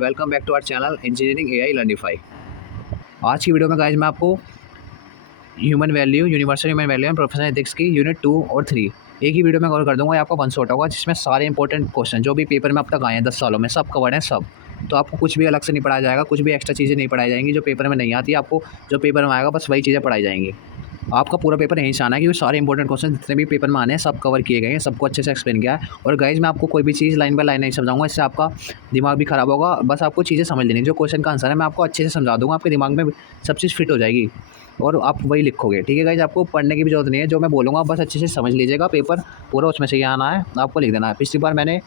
Welcome back to our channel Engineering AI Learnify. आज की video में गाइस मैं आपको human value, universal human value and professional ethics की यूनिट 2 और 3 एक ही वीडियो में कवर कर दूंगा। ये आपका वन शॉट होगा जिसमें सारे इंपॉर्टेंट क्वेश्चन जो भी पेपर में अब तक आए हैं 10 सालों में सब कवर्ड हैं सब। तो आपको कुछ भी अलग से नहीं पढ़ाया जाएगा, कुछ भी एक्स्ट्रा चीज़ें नहीं पढ़ाई जाएंगी जो पेपर में नहीं आती। आपको जो पेपर में आएगा बस वही चीज़ें पढ़ाई जाएंगी। आपका पूरा पेपर यहीं से आना है क्योंकि सारे इंपॉर्टेंट क्वेश्चन जितने भी पेपर में आने हैं सब कवर किए गए हैं, सबको अच्छे से एक्सप्लेन किया है। और गाइज मैं आपको कोई भी चीज़ लाइन बाय लाइन नहीं समझाऊंगा, इससे आपका दिमाग भी खराब होगा। बस आपको चीज़ें समझ लेनी, जो क्वेश्चन का आंसर है मैं आपको अच्छे से समझा दूंगा, आपके दिमाग में सब चीज़ फिट हो जाएगी और आप वही लिखोगे। ठीक है गाइज, आपको पढ़ने की भी जरूरत नहीं है, जो मैं बोलूँगा बस अच्छे से समझ लीजिएगा। पेपर पूरा उसमें से ही आना है, आपको लिख देना है। पिछली बार मैंने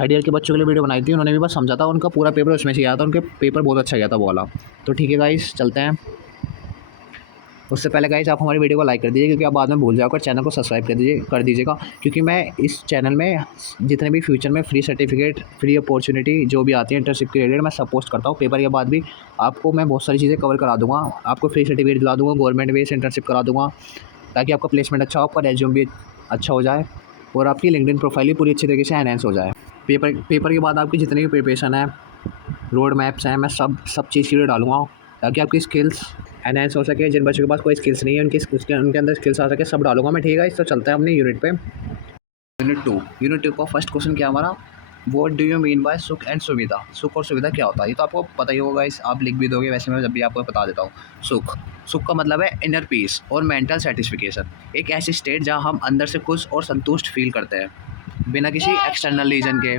थर्ड ईयर के बच्चों के लिए वीडियो बनाई थी, उन्होंने भी बस समझा था, उनका पूरा पेपर उसमें से आया था, उनके पेपर बहुत अच्छा गया था वो वाला। तो ठीक है गाइज, चलते हैं। उससे पहले गाइज आप हमारी वीडियो को लाइक कर दीजिए क्योंकि आप बाद में भूल जाओगे। चैनल को सब्सक्राइब कर दीजिएगा क्योंकि मैं इस चैनल में जितने भी फ्यूचर में फ्री सर्टिफिकेट, फ्री अपॉर्चुनिटी जो भी आती है इंटर्नशिप के रिलेटेड मैं सब पोस्ट करता हूँ। पेपर के बाद भी आपको मैं बहुत सारी चीज़ें कवर करा दूँगा, आपको फ्री सर्टिफिकेट दिला दूँगा, गवर्नमेंट बेस इंटर्नशिप करा दूँगा ताकि आपका प्लेसमेंट अच्छा हो, आपका रेज्यूम भी अच्छा हो जाए और आपकी लिंक्डइन प्रोफाइल भी पूरी अच्छी तरीके से एनहेंस हो जाए। पेपर के बाद आपकी जितनी भी प्रिपरेशन है, रोड मैप्स हैं, मैं सब चीज़ के लिए डालूँगा ताकि आपकी स्किल्स एनहेंस हो सके। जिन बच्चों के पास कोई स्किल्स नहीं है उनके अंदर स्किल्स आ सके, सब डालूंगा मैं। ठीक है, इस तो चलते हैं अपनी यूनिट पे। यूनिट 2 का फर्स्ट क्वेश्चन क्या हमारा, what do you mean bye सुख एंड सुविधा। सुख और सुविधा क्या होता है ये तो आपको पता ही होगा, इस आप लिख भी दोगे, वैसे मैं जब भी आपको बता देता हूँ। सुख का मतलब है इनर पीस और मेंटल सेटिस्फिकेशन, एक ऐसी स्टेट जहाँ हम अंदर से खुश और संतुष्ट फील करते हैं बिना किसी एक्सटर्नल रीज़न के।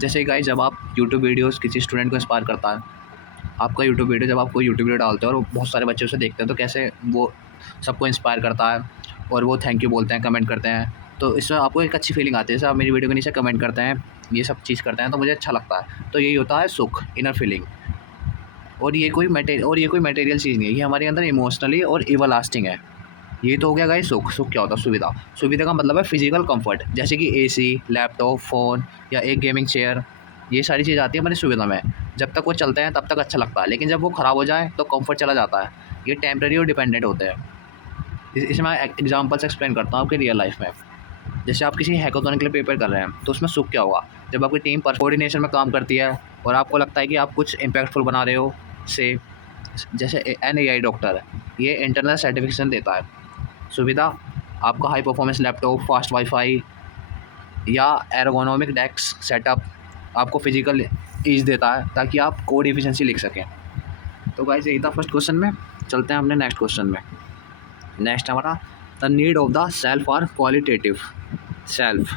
जैसे गाइस जब आप यूट्यूब वीडियोस किसी स्टूडेंट को इंस्पायर करता है, आपका यूट्यूब वीडियो जब आप कोई यूट्यूब वीडियो डालते हो और बहुत सारे बच्चे उसे देखते हैं तो कैसे वो सबको इंस्पायर करता है और वो थैंक यू बोलते हैं, कमेंट करते हैं, तो इसमें आपको एक अच्छी फीलिंग आती है। जैसे आप मेरी वीडियो के नीचे कमेंट करते हैं, ये सब चीज़ करते हैं तो मुझे अच्छा लगता है। तो यही होता है सुख, इनर फीलिंग। और ये कोई मटेरियल चीज़ नहीं है, ये हमारे अंदर इमोशनली और एवरलास्टिंग है। ये तो हो गया गाइस सुख क्या होता है सुविधा। सुविधा का मतलब है फिजिकल कंफर्ट, जैसे कि एसी, लैपटॉप, फ़ोन या एक गेमिंग चेयर, ये सारी चीज़ आती है हमारी सुविधा में। जब तक वो चलते हैं तब तक अच्छा लगता है, लेकिन जब वो ख़राब हो जाए तो कंफर्ट चला जाता है। ये टेम्प्रेरी और डिपेंडेंट होते हैं। इसमें मैं एग्जांपल्स एक्सप्लेन करता हूँ आपकी रियल लाइफ में। जैसे आप किसी हैकाथॉन के लिए प्रिपेयर कर रहे हैं तो उसमें सुख क्या होगा, जब आपकी टीम पर कोऑर्डिनेशन में काम करती है और आपको लगता है कि आप कुछ इम्पैक्टफुल बना रहे हो। से जैसे एन AI डॉक्टर, ये इंटरनल सर्टिफिकेशन देता है। सुविधा आपका high performance laptop, fast wifi या एर्गोनॉमिक डेस्क सेटअप आपको फिजिकल ईज देता है ताकि आप कोड एफिशिएंसी लिख सकें। तो गाइस यही था फर्स्ट क्वेश्चन में। चलते हैं अपने नेक्स्ट क्वेश्चन में। नेक्स्ट हमारा the need of the self are qualitative. Self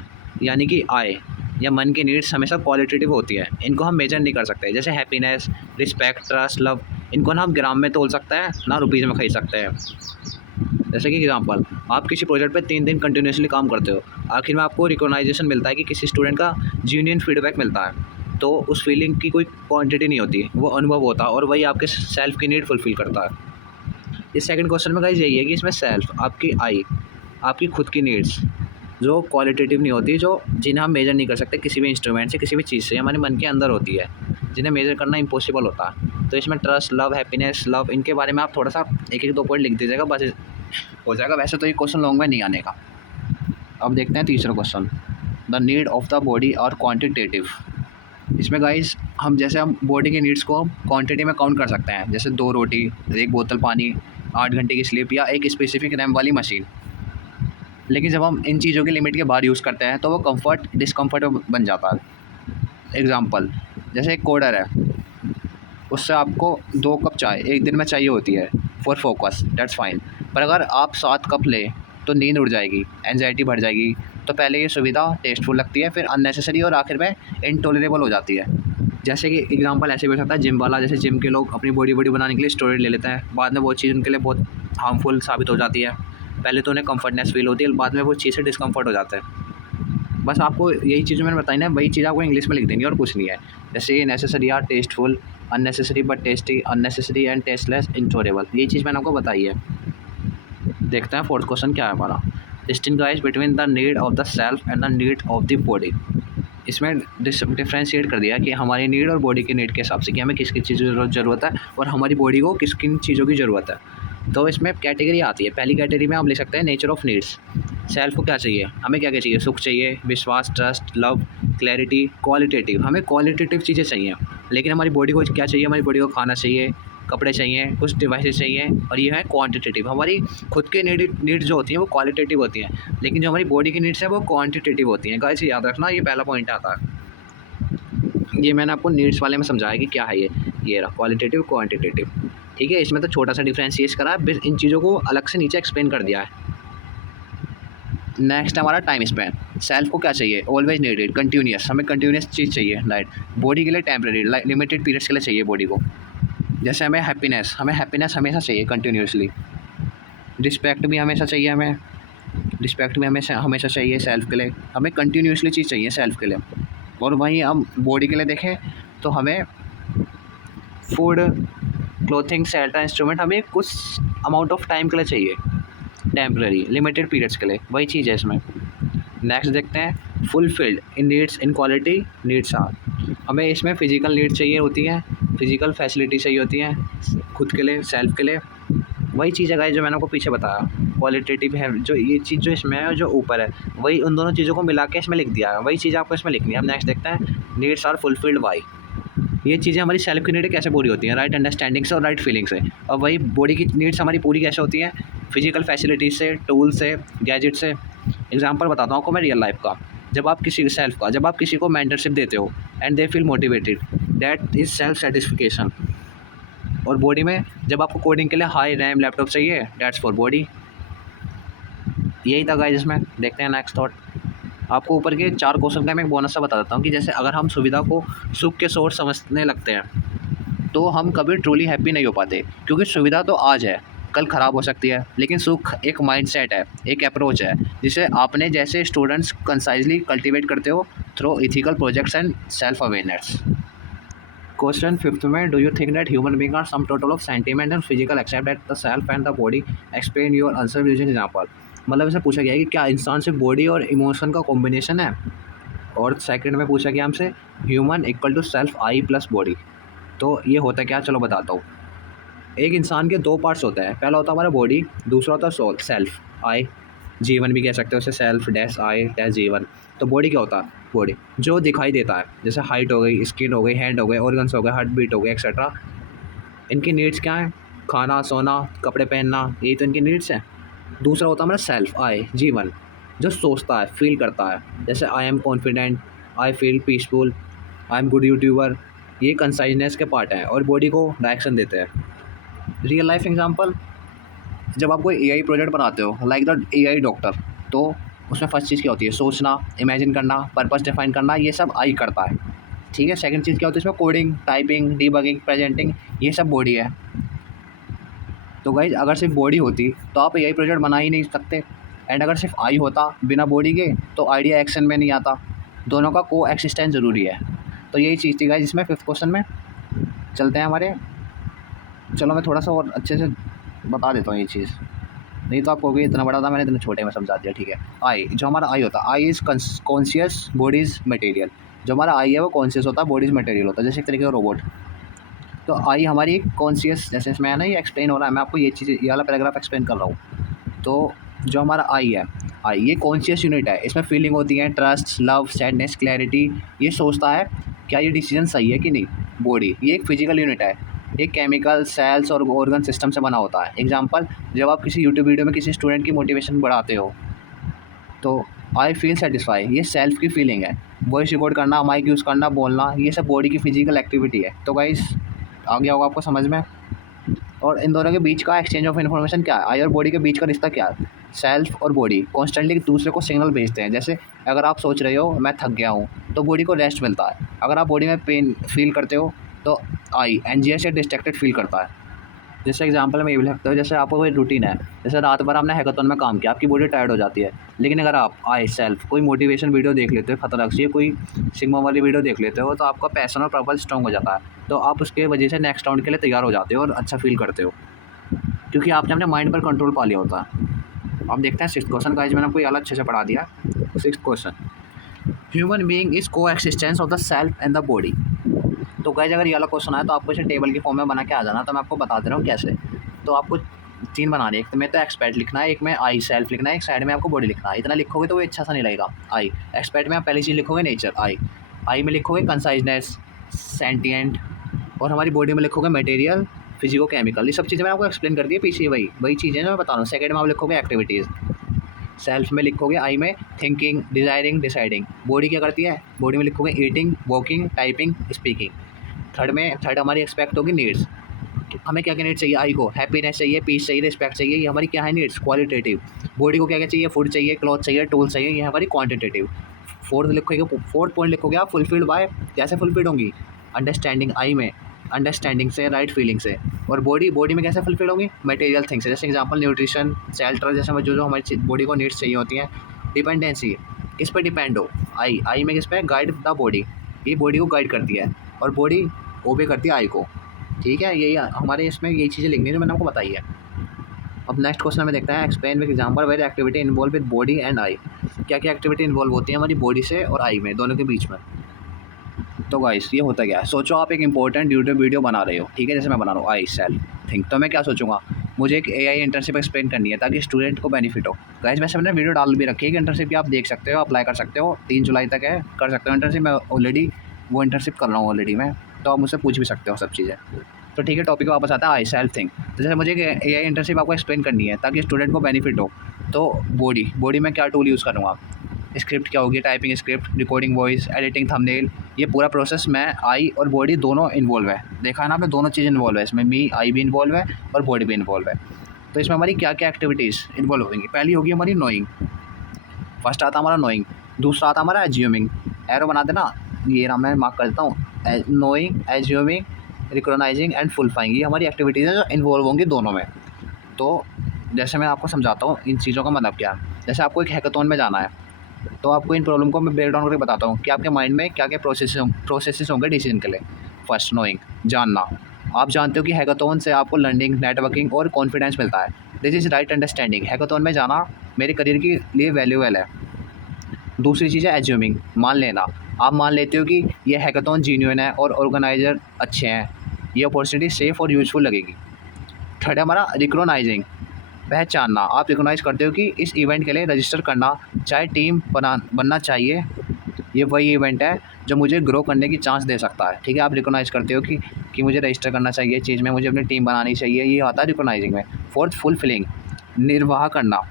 यानी कि आई या मन की नीड्स हमेशा क्वालिटेटिव होती है, इनको हम मेजर नहीं कर सकते। जैसे हैप्पीनेस, रिस्पेक्ट, ट्रस्ट, लव, इनको ना हम ग्राम में तोल सकते हैं ना रुपीज़ में खरीद सकते हैं। जैसे कि एग्जांपल, आप किसी प्रोजेक्ट पे 3 दिन कंटिन्यूसली काम करते हो, आखिर में आपको रिकॉग्नाइजेशन मिलता है कि किसी स्टूडेंट का जेन्युइन फीडबैक मिलता है, तो उस फीलिंग की कोई क्वांटिटी नहीं होती, वो अनुभव होता है और वही आपके सेल्फ की नीड फुलफिल करता है। इस सेकंड क्वेश्चन में गाइस यही है कि इसमें सेल्फ आपकी आई, आपकी खुद की नीड्स जो क्वालिटेटिव नहीं होती, जो जिन्हें हम मेजर नहीं कर सकते किसी भी इंस्ट्रूमेंट से, किसी भी चीज़ से, हमारे मन के अंदर होती है, जिन्हें मेजर करना इम्पॉसिबल होता है। तो इसमें ट्रस्ट, लव, हैप्पीनेस, लव, इनके बारे में आप थोड़ा सा एक 2 पॉइंट लिख दीजिएगा, बस हो जाएगा। वैसे तो ये क्वेश्चन लॉन्ग में नहीं आने का। अब देखते हैं तीसरा question, the need of the body और क्वांटिटेटिव। इसमें गाइस हम बॉडी की नीड्स को क्वांटिटी में काउंट कर सकते हैं, जैसे 2 रोटी, 1 बोतल पानी, 8 घंटे की स्लीप या एक स्पेसिफिक रैम वाली मशीन। लेकिन जब हम इन चीज़ों की लिमिट के बाहर यूज़ करते हैं तो वो कंफर्ट डिस्कम्फर्ट बन जाता है। एग्जाम्पल, जैसे एक कोडर है, उससे आपको 2 कप चाय एक दिन में चाहिए होती है फॉर फोकस, दैट्स फाइन। पर अगर आप 7 कप लें तो नींद उड़ जाएगी, एंजाइटी बढ़ जाएगी। तो पहले ये सुविधा टेस्टफुल लगती है, फिर अननेसेसरी और आखिर में इनटॉलरेबल हो जाती है। जैसे कि एग्जांपल ऐसे भी हो सकता है, जिम वाला, जैसे जिम के लोग अपनी बॉडी बनाने के लिए स्टेरॉइड ले लेते हैं, बाद में वो चीज़ उनके लिए बहुत हार्मफुल साबित हो जाती है। पहले तो उन्हें कंफर्टनेस फील होती है, बाद में वो चीज़ से डिस्कम्फर्ट हो जाता है। बस आपको यही चीज़ मैंने बताई ना, वही चीज़ आपको इंग्लिश में लिख देनी है और कुछ नहीं है। जैसे necessary are tasteful, unnecessary but tasty, unnecessary and tasteless, intolerable, ये चीज़ मैंने आपको बताई है। देखते हैं फोर्थ क्वेश्चन क्या है हमारा, distinguish between the need of the self and the need of the body. इसमें डिफ्रेंशिएट कर दिया कि हमारी नीड और बॉडी की नीड के हिसाब से कि हमें किस किस चीज़ की ज़रूरत है और हमारी बॉडी को किस किन चीज़ों की ज़रूरत है। तो इसमें कैटेगरी आती है। पहली कैटेगरी में आप ले सकते हैं नेचर ऑफ नीड्स। सेल्फ को क्या चाहिए, हमें क्या क्या चाहिए, सुख चाहिए, विश्वास, ट्रस्ट, लव, क्लैरिटी, क्वालिटेटिव, हमें क्वालिटेटिव चीज़ें चाहिए। लेकिन हमारी बॉडी को क्या चाहिए, हमारी बॉडी को खाना चाहिए, कपड़े चाहिए, कुछ डिवाइसेस चाहिए, और ये है क्वांटिटेटिव। हमारी खुद के नीड्स जो होती हैं वो क्वालिटेटिव होती हैं, लेकिन जो हमारी बॉडी की नीड्स हैं वो क्वांटिटेटिव होती हैं। गाइस याद रखना, ये पहला पॉइंट आता है। ये मैंने आपको नीड्स वाले में समझाया कि क्या है ये रहा क्वालिटेटिव क्वांटिटेटिव। ठीक है, इसमें तो छोटा सा डिफ्रेंशिएट करा है, इन चीज़ों को अलग से नीचे एक्सप्लेन कर दिया है। नेक्स्ट हमारा टाइम स्पैन। सेल्फ को क्या चाहिए, ऑलवेज नीडेड, कंटिन्यूस, हमें कंटिन्यूस चीज़ चाहिए। राइट, बॉडी के लिए टेम्परेरी, लिमिटेड पीरियड्स के लिए चाहिए बॉडी को। जैसे हमें हैप्पीनेस हमेशा चाहिए कंटिन्यूसली। रिस्पेक्ट भी हमेशा चाहिए, हमेशा चाहिए सेल्फ के लिए, हमें कंटिन्यूसली चीज़ चाहिए सेल्फ के लिए। और वहीं हम बॉडी के लिए देखें तो हमें फूड, क्लोथिंग, शेल्टर, इंस्ट्रूमेंट हमें कुछ अमाउंट ऑफ टाइम के लिए चाहिए, टेम्परेरी लिमिटेड पीरियड्स के लिए। वही चीज़ है इसमें। नेक्स्ट देखते हैं fulfilled in needs in quality needs are. हमें इसमें फ़िज़िकल नीड्स चाहिए होती हैं, फ़िज़िकल फैसिलिटी चाहिए होती हैं खुद के लिए, सेल्फ के लिए। वही चीज़ है गाइस जो मैंने आपको पीछे बताया, क्वालिटेटिव है जो ये चीज़ जो इसमें है, जो ऊपर है, वही उन दोनों चीज़ों को मिला के इसमें लिख दिया है। वही चीज़ आपको इसमें लिखनी है। अब नेक्स्ट देखते हैं नीड्स आर फुलफिल्ड बाई। ये चीज़ें हमारी सेल्फ की नीड कैसे पूरी होती हैं, राइट अंडरस्टैंडिंग से और राइट फीलिंग से। और वही बॉडी की नीड्स हमारी पूरी कैसे होती हैं, फिजिकल फैसिलिटीज से, टूल से, गैजेट से। एग्जांपल बताता हूँ आपको मैं रियल लाइफ का। जब आप किसी को मेंटरशिप देते हो and they feel motivated, that is self satisfaction. और बॉडी में जब आपको कोडिंग के लिए हाई रैम लैपटॉप चाहिए, दैट्स फॉर बॉडी। यही था गाइस इसमें। देखते हैं नेक्स्ट थॉट। आपको ऊपर के 4 क्वेश्चन का मैं एक बोनस सा बता देता हूँ कि जैसे अगर हम सुविधा को सुख के सोर्स समझने लगते हैं तो हम कभी ट्रूली हैप्पी नहीं हो पाते, क्योंकि सुविधा तो आज है, कल ख़राब हो सकती है, लेकिन सुख एक माइंडसेट है, एक अप्रोच है, जिसे आपने जैसे स्टूडेंट्स कंसाइजली कल्टीवेट करते हो through ethical projects and self awareness. Question 5th में, do you think that human being are sum total of sentiment and physical except that the self and the body, explain your answer using example. मतलब इसे पूछा गया है कि क्या इंसान सिर्फ बॉडी और इमोशन का कॉम्बिनेशन है। और सेकंड में पूछा गया हमसे human equal to self I plus body. तो ये होता है क्या, चलो बताता हूँ। एक इंसान के 2 पार्ट्स होते हैं, पहला होता है हमारा बॉडी, दूसरा होता है सोल, सेल्फ आई, जीवन भी कह सकते हो उसे, सेल्फ डैश आई डैश जीवन। तो बॉडी क्या होता है, बॉडी जो दिखाई देता है, जैसे हाइट हो गई, स्किन हो गई, हैंड हो गए, ऑर्गन्स हो गए, हार्ट बीट हो गए, एक्सेट्रा। इनकी नीड्स क्या है, खाना, सोना, कपड़े पहनना, यही तो इनकी नीड्स हैं। दूसरा होता है हमारा सेल्फ आई, जीवन, जो सोचता है, फील करता है, जैसे I am confident, I feel peaceful, I am good YouTuber. ये कंसाइजनेस के पार्ट हैं और बॉडी को डायरेक्शन देते हैं। रियल लाइफ एग्जांपल, जब आप कोई एआई प्रोजेक्ट बनाते हो लाइक द एआई डॉक्टर, तो उसमें फर्स्ट चीज़ क्या होती है, सोचना, इमेजिन करना, पर्पस डिफाइन करना, ये सब आई करता है। ठीक है, सेकंड चीज़ क्या होती है इसमें, कोडिंग, टाइपिंग, डीबगिंग, प्रेजेंटिंग, ये सब बॉडी है। तो गाइज अगर सिर्फ बॉडी होती तो आप एआई प्रोजेक्ट बना ही नहीं सकते, एंड अगर सिर्फ आई होता बिना बॉडी के तो आइडिया एक्शन में नहीं आता। दोनों का को एक्सिस्टेंस ज़रूरी है। तो यही चीज़ थी गाइज इसमें 5th क्वेश्चन में। चलते हैं हमारे, चलो मैं थोड़ा सा और अच्छे से बता देता हूँ ये चीज़, नहीं तो आपको भी इतना बड़ा था, मैंने इतने छोटे में समझा दिया। ठीक है, आई, जो हमारा आई होता है, I is conscious, body is material. जो हमारा आई है वो कॉन्शियस होता है, बॉडी इज़ मटेरियल होता है, जैसे एक तरीके का रोबोट। तो आई हमारी कॉन्शियस, जैसे इसमें है ना, ये एक्सप्लेन हो रहा है, मैं आपको ये चीज़, ये वाला पैराग्राफ एक्सप्लेन कर रहा हूँ। तो जो हमारा आई है, आई ये कॉन्शियस यूनिट है, इसमें फीलिंग होती है, ट्रस्ट, लव, सैडनेस, क्लैरिटी, ये सोचता है क्या ये डिसीजन सही है कि नहीं। बॉडी ये एक फिजिकल यूनिट है, ये केमिकल, सेल्स और ऑर्गन सिस्टम से बना होता है। एग्जांपल, जब आप किसी यूट्यूब वीडियो में किसी स्टूडेंट की मोटिवेशन बढ़ाते हो तो आई फील सेटिस्फाई, ये सेल्फ की फीलिंग है। वॉइस रिकॉर्ड करना, माइक यूज़ करना, बोलना, ये सब बॉडी की फिजिकल एक्टिविटी है। तो गाइस आ गया होगा आपको समझ में। और इन दोनों के बीच का एक्सचेंज ऑफ इन्फॉर्मेशन क्या है, आई और बॉडी के बीच का रिश्ता क्या है, सेल्फ और बॉडी कॉन्स्टेंटली एक दूसरे को सिग्नल भेजते हैं। जैसे अगर आप सोच रहे हो मैं थक गया हूँ तो बॉडी को रेस्ट मिलता है। अगर आप बॉडी में पेन फील करते हो तो आई एनजीएस से डिस्ट्रैक्टेड फील करता है। जैसे एग्जांपल में ये भी लगता है, जैसे आपको कोई रूटीन है, जैसे रात भर आपने हैकाथॉन में काम किया, आपकी बॉडी टायर्ड हो जाती है, लेकिन अगर आप आई सेल्फ कोई मोटिवेशन वीडियो देख लेते हो, खतरनाक सी कोई सिग्मा वाली वीडियो देख लेते हो, तो आपका पैशन और पर्पस स्ट्रॉन्ग हो जाता है। तो आप उसके वजह से नेक्स्ट राउंड के लिए तैयार हो जाते हो और अच्छा फील करते हो, क्योंकि आपने अपने माइंड पर कंट्रोल पा लिया होता है। अब देखते हैं 6th क्वेश्चन, गाइस मैंने आपको ये वाला अच्छे से पढ़ा दिया। 6th question, human being is coexistence of the self and the body. तो गाइस अगर ये वाला क्वेश्चन आया तो आपको इसे टेबल की फॉर्म में बना के आ जाना। तो मैं आपको बता दे रहा हूँ कैसे। तो आपको 3 बनाने, एक में तो एक्सपर्ट लिखना है, एक में आई सेल्फ लिखना है, एक साइड में आपको बॉडी लिखना है। इतना लिखोगे तो वो अच्छा सा नहीं लगेगा। आई एक्सपर्ट में आप पहली चीज़ लिखोगे नेचर, आई में लिखोगे कंसाइजनेस, सेंटिएंट, और हमारी बॉडी में लिखोगे मटेरियल, फिजिको केमिकल। ये सब चीज़ें मैंने आपको एक्सप्लेन कर दी है पीछे, वही चीज़ें जो मैं बता रहा हूँ। सेकंड में आप लिखोगे एक्टिविटीज़, सेल्फ में लिखोगे, आई में थिंकिंग, डिज़ायरिंग, डिसाइडिंग। बॉडी क्या करती है, बॉडी में लिखोगे eating, walking, typing, speaking. Third हमारी एक्सपेक्ट होगी नीड्स, हमें क्या क्या नीड्स चाहिए, आई को हैप्पीनेस चाहिए, पीस चाहिए, रिस्पेक्ट चाहिए, ये हमारी क्या है नीड्स, क्वालिटेटिव। बॉडी को क्या क्या चाहिए, फूड चाहिए, क्लॉथ चाहिए, टूल्स चाहिए, ये हमारी क्वांटिटेटिव। फोर्थ पॉइंट लिखोगे आप फुलफिल्ड बाय, कैसे फुलफिल्ड होंगी, अंडरस्टैंडिंग, आई में अंडरस्टैंडिंग से, राइट फीलिंग से। और बॉडी में कैसे फुलफिल होंगी, मटेरियल थिंग्स से, जैसे एग्जांपल न्यूट्रिशन, शेल्टर, जैसे जो हमारी बॉडी को नीड्स चाहिए होती हैं। डिपेंडेंसी, किस पे डिपेंड हो, आई में किस पे, गाइड द बॉडी, ये बॉडी को गाइड करती है और बॉडी ओबे करती है आई को। ठीक है, यही हमारे इसमें यही चीज़ें लिखनी है जो मैंने आपको बताई है। अब नेक्स्ट क्वेश्चन में देखते हैं, explain with example where activity involve with body and I. क्या क्या एक्टिविटी इन्वॉल्व होती है हमारी बॉडी से और आई में, दोनों के बीच में। तो गाइस ये होता क्या है, सोचो आप एक इंपॉर्टेंट यूट्यूब वीडियो बना रहे हो, ठीक है, जैसे मैं बना रहा हूँ आई सेल्फ थिंक, तो मैं क्या सोचूंगा, मुझे एक AI इंटर्नशिप एक्सप्लेन करनी है ताकि स्टूडेंट को बेनिफिट हो। गाइस वैसे मैंने वीडियो डाल भी रखी है कि इंटर्नशिप की आप देख सकते हो, अप्लाई कर सकते हो, 3 जुलाई तक है, कर सकते हो इंटर्नशिप। मैं ऑलरेडी वो इंटर्नशिप कर रहा हूँ ऑलरेडी मैं, तो आप मुझसे पूछ भी सकते हो सब चीज़ें। तो ठीक है, टॉपिक वापस आता है आई सेल्फ थिंक। तो जैसे मुझे AI इंटर्नशिप आपको एक्सप्लेन करनी है ताकि स्टूडेंट को बेनिफिट हो, तो बॉडी में क्या टूल यूज़ करूँगा, स्क्रिप्ट क्या होगी, typing script, recording voice, editing thumbnail, ये पूरा प्रोसेस में आई और बॉडी दोनों इन्वॉल्व है। देखा है ना आपने, दोनों चीज़ इन्वॉल्व है इसमें, आई भी इन्वॉल्व है और बॉडी भी इन्वॉल्व है। तो इसमें हमारी क्या क्या एक्टिविटीज़ इन्वॉल्व होंगी, पहली होगी हमारी नोइंग, फर्स्ट आता हमारा नोइंग। दूसरा आता हमारा एज्यूमिंग, एरो बना देना, ये रहा मैं मार्क कर देता हूँ, नोइंग, एज्यूमिंग, रिकॉग्नाइजिंग एंड फुलफाइंग, ये हमारी एक्टिविटीज़ हैं जो इन्वॉल्व होंगी दोनों में। तो जैसे मैं आपको समझाता हूँ इन चीज़ों का मतलब क्या है। जैसे आपको एक हैकाथॉन में जाना है, तो आपको इन प्रॉब्लम को मैं ब्रेक डाउन करके बताता हूँ कि आपके माइंड में क्या क्या प्रोसेसेस होंगे डिसीजन के लिए। फर्स्ट नोइंग, जानना, आप जानते हो कि हैकाथॉन से आपको लर्निंग, नेटवर्किंग और कॉन्फिडेंस मिलता है। This is right understanding, hackathon में जाना मेरे करियर के लिए वैल्यूएबल है। दूसरी चीज़ है एज्यूमिंग, मान लेना, आप मान लेते हो कि ये हैकाथॉन जेन्युइन है और ऑर्गेनाइजर अच्छे हैं, ये अपॉर्चुनिटी सेफ़ और यूजफुल लगेगी। थर्ड है हमारा रिकॉग्नाइजिंग, पहचानना, आप रिकॉग्नाइज करते हो कि इस इवेंट के लिए रजिस्टर करना, चाहे टीम बनना चाहिए, ये वही इवेंट है जो मुझे ग्रो करने की चांस दे सकता है। ठीक है, आप रिकॉग्नाइज करते हो कि मुझे रजिस्टर करना चाहिए चीज़ में, मुझे अपनी टीम बनानी चाहिए, ये आता है रिकॉग्नाइजिंग में। फोर्थ फुलफिलिंग, निर्वाह करना,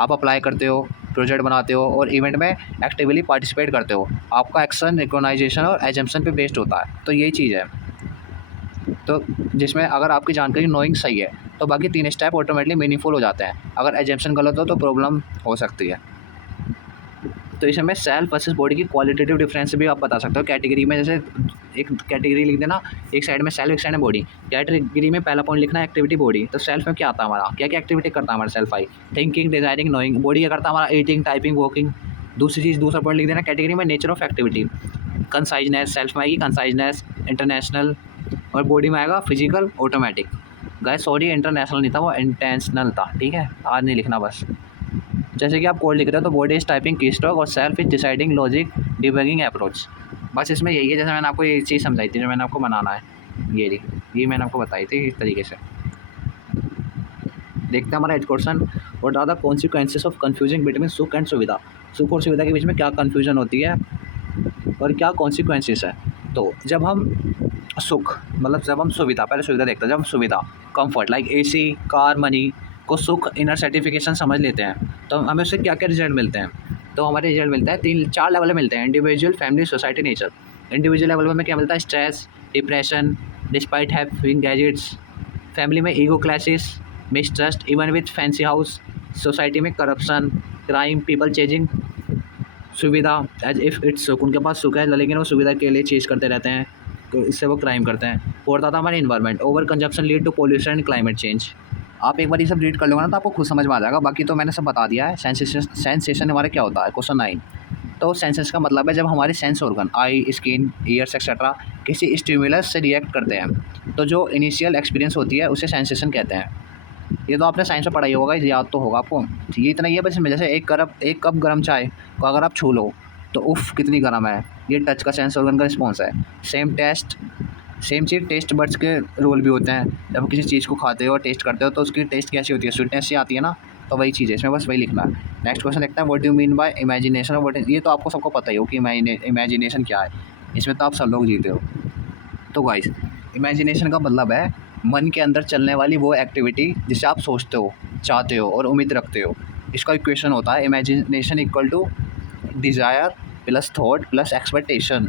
आप अप्लाई करते हो, प्रोजेक्ट बनाते हो और इवेंट में एक्टिवली पार्टिसिपेट करते हो, आपका एक्शन रिकॉग्नाइजेशन और एजम्पशन पे बेस्ड होता है। तो यही चीज़ है, तो जिसमें अगर आपकी जानकारी नोइंग सही है तो बाकी 3 स्टेप ऑटोमेटिकली मीनिंगफुल हो जाते हैं, अगर एजम्पशन गलत हो तो प्रॉब्लम हो सकती है। तो इसमें सेल्फ वर्सेस बॉडी की क्वालिटेटिव डिफरेंस भी आप बता सकते हो कैटेगरी में। जैसे एक कैटेगरी लिख देना, एक साइड में सेल्फ, एक साइड में बॉडी। कैटेगरी में पहला पॉइंट लिखना है एक्टिविटी बॉडी, तो सेल्फ में क्या आता है हमारा, क्या क्या एक्टिविटी करता है हमारा self, I thinking, desiring, knowing. Body क्या करता है हमारा, ईटिंग, टाइपिंग, वॉकिंग। दूसरा पॉइंट लिख देना कैटेगरी में nature of activity, conciseness, self में आएगी कंसाइजनेस, इंटरनेशनल, और बॉडी में आएगा physical, automatic. Guys sorry international नहीं था, वो इंटेंशनल था, ठीक है, आज नहीं लिखना बस। जैसे कि आप कोड लिख रहे हो तो बॉडी इज टाइपिंग की स्ट्रोक और self is deciding logic debugging approach. बस इसमें यही है, जैसे मैंने आपको ये चीज़ समझाई थी जो मैंने आपको बनाना है, ये मैंने आपको बताई थी इस तरीके से। देखते हैं हमारा एज question, what are the consequences of confusing between sukh and suvidha. सुख और सुविधा के बीच में क्या कन्फ्यूजन होती है और क्या कॉन्सिक्वेंसेस है। तो जब हम सुख, मतलब जब हम सुविधा, पहले सुविधा देखते हैं, जब हम सुविधा, comfort like AC, car, money को सुख, इनर सर्टिफिकेशन समझ लेते हैं, तो हमें उससे क्या क्या रिजल्ट मिलते हैं। तो हमारे रिजल्ट मिलता है 3-4 लेवल में मिलते हैं, individual, family, society, nature. Individual level में हमें क्या मिलता है, stress, depression despite having gadgets. Family में ego clashes, mistrust even with fancy house. Society में करप्शन, क्राइम, पीपल चेजिंग सुविधा एज इफ इट्स सुख, उनके पास सुख है लेकिन वो सुविधा के लिए चेज करते रहते हैं, तो इससे वो क्राइम करते हैं। फोर्थ आता हमारे environment, over consumption lead to pollution and climate change. आप एक बार ये सब रीड कर लोगे ना तो आपको खुद समझ में आ जाएगा, बाकी तो मैंने सब बता दिया है। सेंसेशन हमारा क्या होता है, क्वेश्चन 9। तो सेंसेस का मतलब है जब हमारे सेंस ऑर्गन, आई, स्किन, ईयर्स एक्सेट्रा किसी स्टिमुलस से रिएक्ट करते हैं, तो जो इनिशियल एक्सपीरियंस होती है उसे सेंसेशन कहते हैं। ये तो आपने साइंस में पढ़ाई होगा, याद तो होगा आपको। ये इतना ही है बस, जैसे एक कप गर्म चाय को अगर आप छू लो तो उफ़ कितनी गर्म है, ये टच का सेंस ऑर्गन का रिस्पॉन्स है। सेम चीज़ टेस्ट बड्स के रोल भी होते हैं, जब आप किसी चीज़ को खाते हो और टेस्ट करते हो तो उसकी टेस्ट कैसी होती है, स्वीटनेस से आती है ना, तो वही चीज़ है इसमें, बस वही लिखना है। नेक्स्ट क्वेश्चन देखते हैं, what do you mean bye imagination, ये तो आपको सबको पता ही हो कि इमेजिनेशन क्या है। इसमें तो आप सब लोग जीते हो। तो गाइस, इमेजिनेशन का मतलब है मन के अंदर चलने वाली वो एक्टिविटी जिसे आप सोचते हो, चाहते हो और उम्मीद रखते हो। इसका इक्वेशन होता है imagination equal to desire plus thought plus expectation.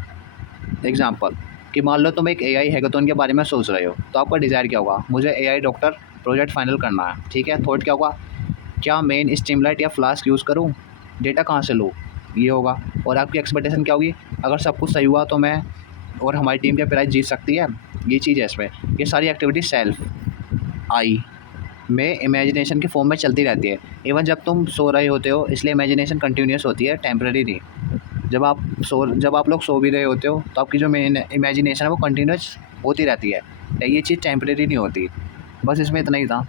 Example कि मान लो तुम एक एआई हैकाथॉन के बारे में सोच रहे हो, तो आपका डिज़ायर क्या होगा? मुझे एआई डॉक्टर प्रोजेक्ट फाइनल करना है, ठीक है। थॉट क्या होगा? क्या मेन स्टिमुलेट या फ्लास्क यूज़ करूँ? डेटा कहाँ से लूँ? ये होगा। और आपकी एक्सपेक्टेशन क्या होगी? अगर सब कुछ सही हुआ तो मैं और हमारी टीम क्या प्राइज़ जीत सकती है। ये चीज़ है इसमें। ये सारी एक्टिविटी सेल्फ आई में इमेजिनेशन के फॉर्म में चलती रहती है। इवन जब तुम सो रहे होते हो, इसलिए इमेजिनेशन कंटिन्यूस होती है, टेम्पररी नहीं। जब आप लोग सो भी रहे होते हो तो आपकी जो मेन इमेजिनेशन है वो कंटिन्यूस होती रहती है। ये चीज़ टेम्पररी नहीं होती। बस इसमें इतना ही था।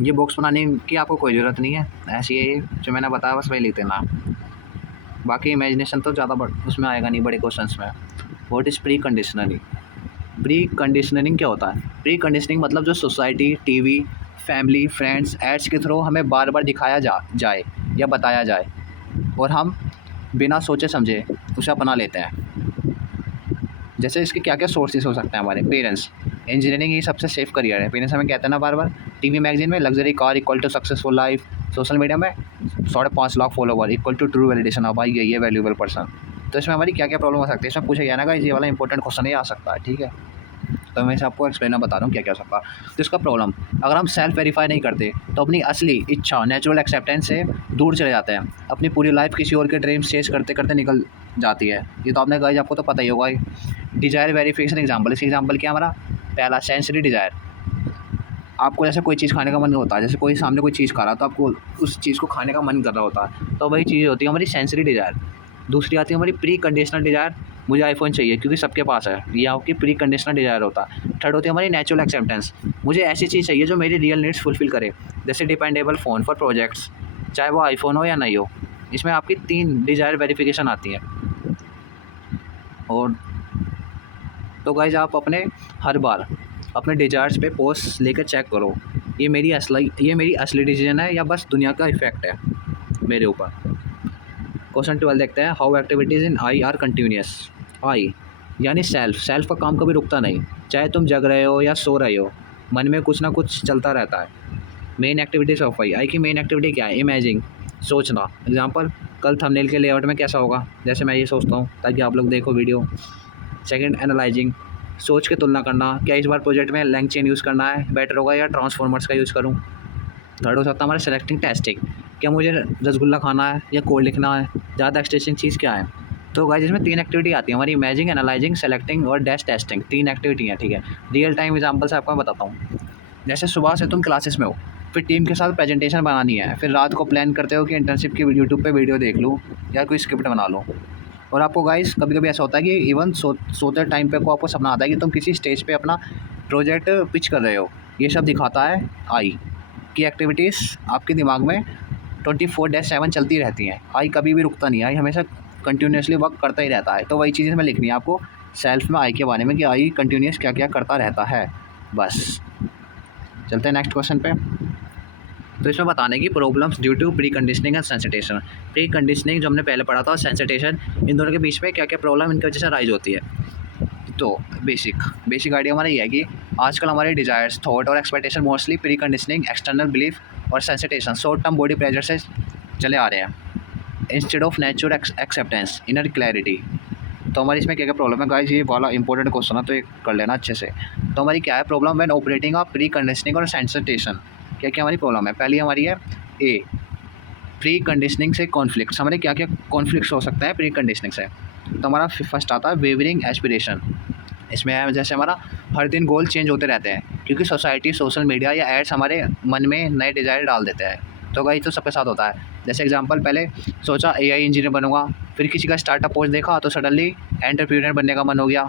ये बॉक्स बनाने की आपको कोई ज़रूरत नहीं है, ऐसे ही जो मैंने बताया बस वही लिख देना। बाकी इमेजिनेशन तो ज़्यादा उसमें आएगा नहीं बड़े क्वेश्चंस में। What is pre conditioning? Pre conditioning क्या होता है? प्री कंडीशनिंग मतलब जो society, TV, family, friends, ads के थ्रू हमें बार बार दिखाया जाए या बताया जाए और हम बिना सोचे समझे उसे अपना लेते हैं। जैसे इसके क्या क्या सोर्सेज हो सकते हैं? हमारे पेरेंट्स, इंजीनियरिंग ही सबसे सेफ करियर है। पेरेंट्स हमें कहते हैं ना बार बार। टीवी मैगजीन में luxury car equal to successful life. Social media में 5.5 lakh follower equal to true validation of भाई ये वैल्यूएबल पर्सन। तो इसमें हमारी क्या क्या प्रॉब्लम हो सकती है? इसमें पूछा गया ना, ये वाला इंपॉर्टेंट क्वेश्चन ही आ सकता है, ठीक है। तो मैं इसे आपको एक्सप्लेन बता रहा हूँ क्या क्या हो सकता है। तो इसका प्रॉब्लम, अगर हम सेल्फ वेरीफाई नहीं करते तो अपनी असली इच्छा, नेचुरल एक्सेप्टेंस से दूर चले जाते हैं। अपनी पूरी लाइफ किसी और के ड्रीम्स चेज करते करते निकल जाती है। ये तो आपने गाइस आपको तो पता ही होगा। डिज़ायर वेरिफिकेशन एग्जाम्पल, इसका एग्जाम्पल क्या है हमारा? पहला, सेंसरी डिज़ायर। आपको जैसे कोई चीज़ खाने का मन होता है, जैसे कोई सामने कोई चीज़ खा रहा है तो आपको उस चीज़ को खाने का मन कर रहा होता है, तो वही चीज़ होती है हमारी सेंसरी डिज़ायर। दूसरी आती है हमारी प्री कंडीशनल डिज़ायर, मुझे आईफोन चाहिए क्योंकि सबके पास है, ये आपकी प्री कंडीशनल डिज़ायर होता है। थर्ड होती है हमारी नेचुरल एक्सेप्टेंस, मुझे ऐसी चीज़ चाहिए जो मेरी रियल नीड्स फुलफिल करे, जैसे डिपेंडेबल फ़ोन फॉर प्रोजेक्ट्स, चाहे वो आईफोन हो या नहीं हो। इसमें आपकी 3 डिज़ायर वेरिफिकेशन आती है। और तो गाइज आप अपने हर बार अपने डिज़ायर्स पे पोस्ट लेकर चेक करो, ये मेरी असली डिसीजन है या बस दुनिया का इफ़ेक्ट है मेरे ऊपर। क्वेश्चन 12 देखते हैं। How activities in I are continuous? I यानी सेल्फ का काम कभी रुकता नहीं, चाहे तुम जग रहे हो या सो रहे हो, मन में कुछ ना कुछ चलता रहता है। मेन एक्टिविटीज़ ऑफ आई की मेन एक्टिविटी क्या है? इमेजिंग, सोचना। एग्जांपल, कल थंबनेल के लेआउट में कैसा होगा, जैसे मैं ये सोचता हूँ ताकि आप लोग देखो वीडियो। सेकंड, एनालाइजिंग, सोच के तुलना करना, क्या इस बार प्रोजेक्ट में लैंग चेन यूज़ करना है बेटर होगा या ट्रांसफॉर्मर्स का यूज़ करूँ। थर्ड हो सकता है हमारा सेलेक्टिंग टेस्टिंग, क्या मुझे रसगुल्ला खाना है या कोड लिखना है, ज़्यादा एक्सटेंसिंग चीज़ क्या है। तो गाइस इसमें 3 एक्टिविटी आती है हमारी, इमेजिंग, एनालाइजिंग, सेलेक्टिंग और डैश टेस्टिंग। 3 एक्टिविटी हैं, ठीक है। रियल टाइम एग्जांपल से आपको मैं बताता हूँ। जैसे सुबह से तुम क्लासेस में हो, फिर टीम के साथ प्रेजेंटेशन बनानी है, फिर रात को प्लान करते हो कि इंटर्नशिप की यूट्यूब पे वीडियो देख लूँ या कोई स्क्रिप्ट बना लो। और आपको गाइस कभी कभी ऐसा होता है कि इवन सोते टाइम पे को आपको सपना आता है कि तुम किसी स्टेज पे अपना प्रोजेक्ट पिच कर रहे हो। ये सब दिखाता है आई की एक्टिविटीज़ आपके दिमाग में 24/7 चलती रहती हैं। आई कभी भी रुकता नहीं है, आई हमेशा कंटिन्यूसली वर्क करता ही रहता है। तो वही चीज़ें हमें लिखनी है आपको सेल्फ में आई के बारे में कि आई कंटिन्यूस क्या क्या करता रहता है। बस चलते हैं नेक्स्ट क्वेश्चन पे। तो इसमें बताने की problems due to preconditioning and sensitisation. Preconditioning जो हमने पहले पढ़ा था और सेंसिटाइजेशन, इन दोनों के बीच में क्या क्या प्रॉब्लम इनकी वजह से राइज होती है। तो बेसिक आइडिया हमारा ये है कि आजकल हमारे डिज़ायर्स, थॉट और expectation mostly pre conditioning, external belief और sensitisation, short term body pressure से चले आ रहे हैं instead of natural acceptance, inner clarity. तो हमारी इसमें क्या क्या प्रॉब्लम है गाइस, ये वाला इंपॉर्टेंट क्वेश्चन है तो ये कर लेना अच्छे से। तो हमारी क्या है problem when operating of pre conditioning और सेंसिटाइजेशन? क्या क्या हमारी प्रॉब्लम है? पहली हमारी है ए, प्री कंडीशनिंग से कॉन्फ्लिक्ट्स। हमारे क्या क्या कॉन्फ्लिक्ट्स हो सकते हैं प्री कंडीशनिंग से? तो हमारा फर्स्ट आता है वेवरिंग एस्पिरेशन। इसमें जैसे हमारा हर दिन गोल चेंज होते रहते हैं क्योंकि सोसाइटी, सोशल मीडिया या एड्स हमारे मन में नए डिज़ायर डाल देते हैं। तो गाइस तो सबके साथ होता है। जैसे एग्जांपल, पहले सोचा एआई इंजीनियर बनूंगा, फिर किसी का स्टार्टअप पोस्ट देखा तो सडनली एंटरप्रेन्योर बनने का मन हो गया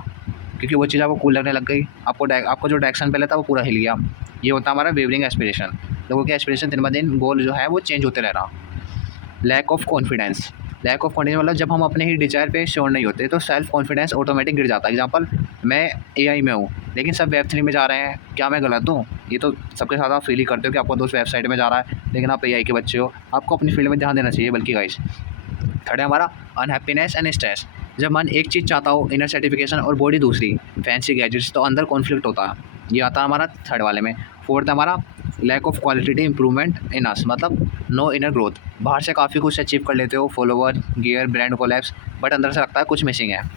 क्योंकि वो चीज़ आपको कूल लगने लग गई। आपको जो डायरेक्शन पहले था वो पूरा हिल गया। ये होता है हमारा वेवरिंग एस्पिरेशन। लोगों के एस्पिरेशन दिन ब दिन, गोल जो है वो चेंज होते रह रहा। लैक ऑफ कॉन्फिडेंस मतलब जब हम अपने ही डिज़ायर पे श्योर नहीं होते तो सेल्फ कॉन्फिडेंस ऑटोमेटिक गिर जाता है। एग्जांपल, मैं एआई में हूँ लेकिन सब Web3 में जा रहे हैं, क्या मैं गलत हूँ? ये तो सबके साथ आप फील ही करते हो कि आपका दोस्त वेबसाइट में जा रहा है लेकिन आप एआई के बच्चे हो। आपको अपनी फील्ड में ध्यान देना चाहिए बल्कि गाइस। थर्ड है हमारा अनहैप्पीनेस एंड स्ट्रेस। जब मन एक चीज़ चाहता हो इनर सर्टिफिकेशन और बॉडी दूसरी फैंसी गैजेट्स, तो अंदर कॉन्फ्लिक्ट होता है। ये आता है हमारा थर्ड वाले में। फोर्थ हमारा lack of quality improvement in us, मतलब नो इनर ग्रोथ। बाहर से काफ़ी कुछ अचीव कर लेते हो, follower, gear, brand collapse, but अंदर से लगता है कुछ मिसिंग है।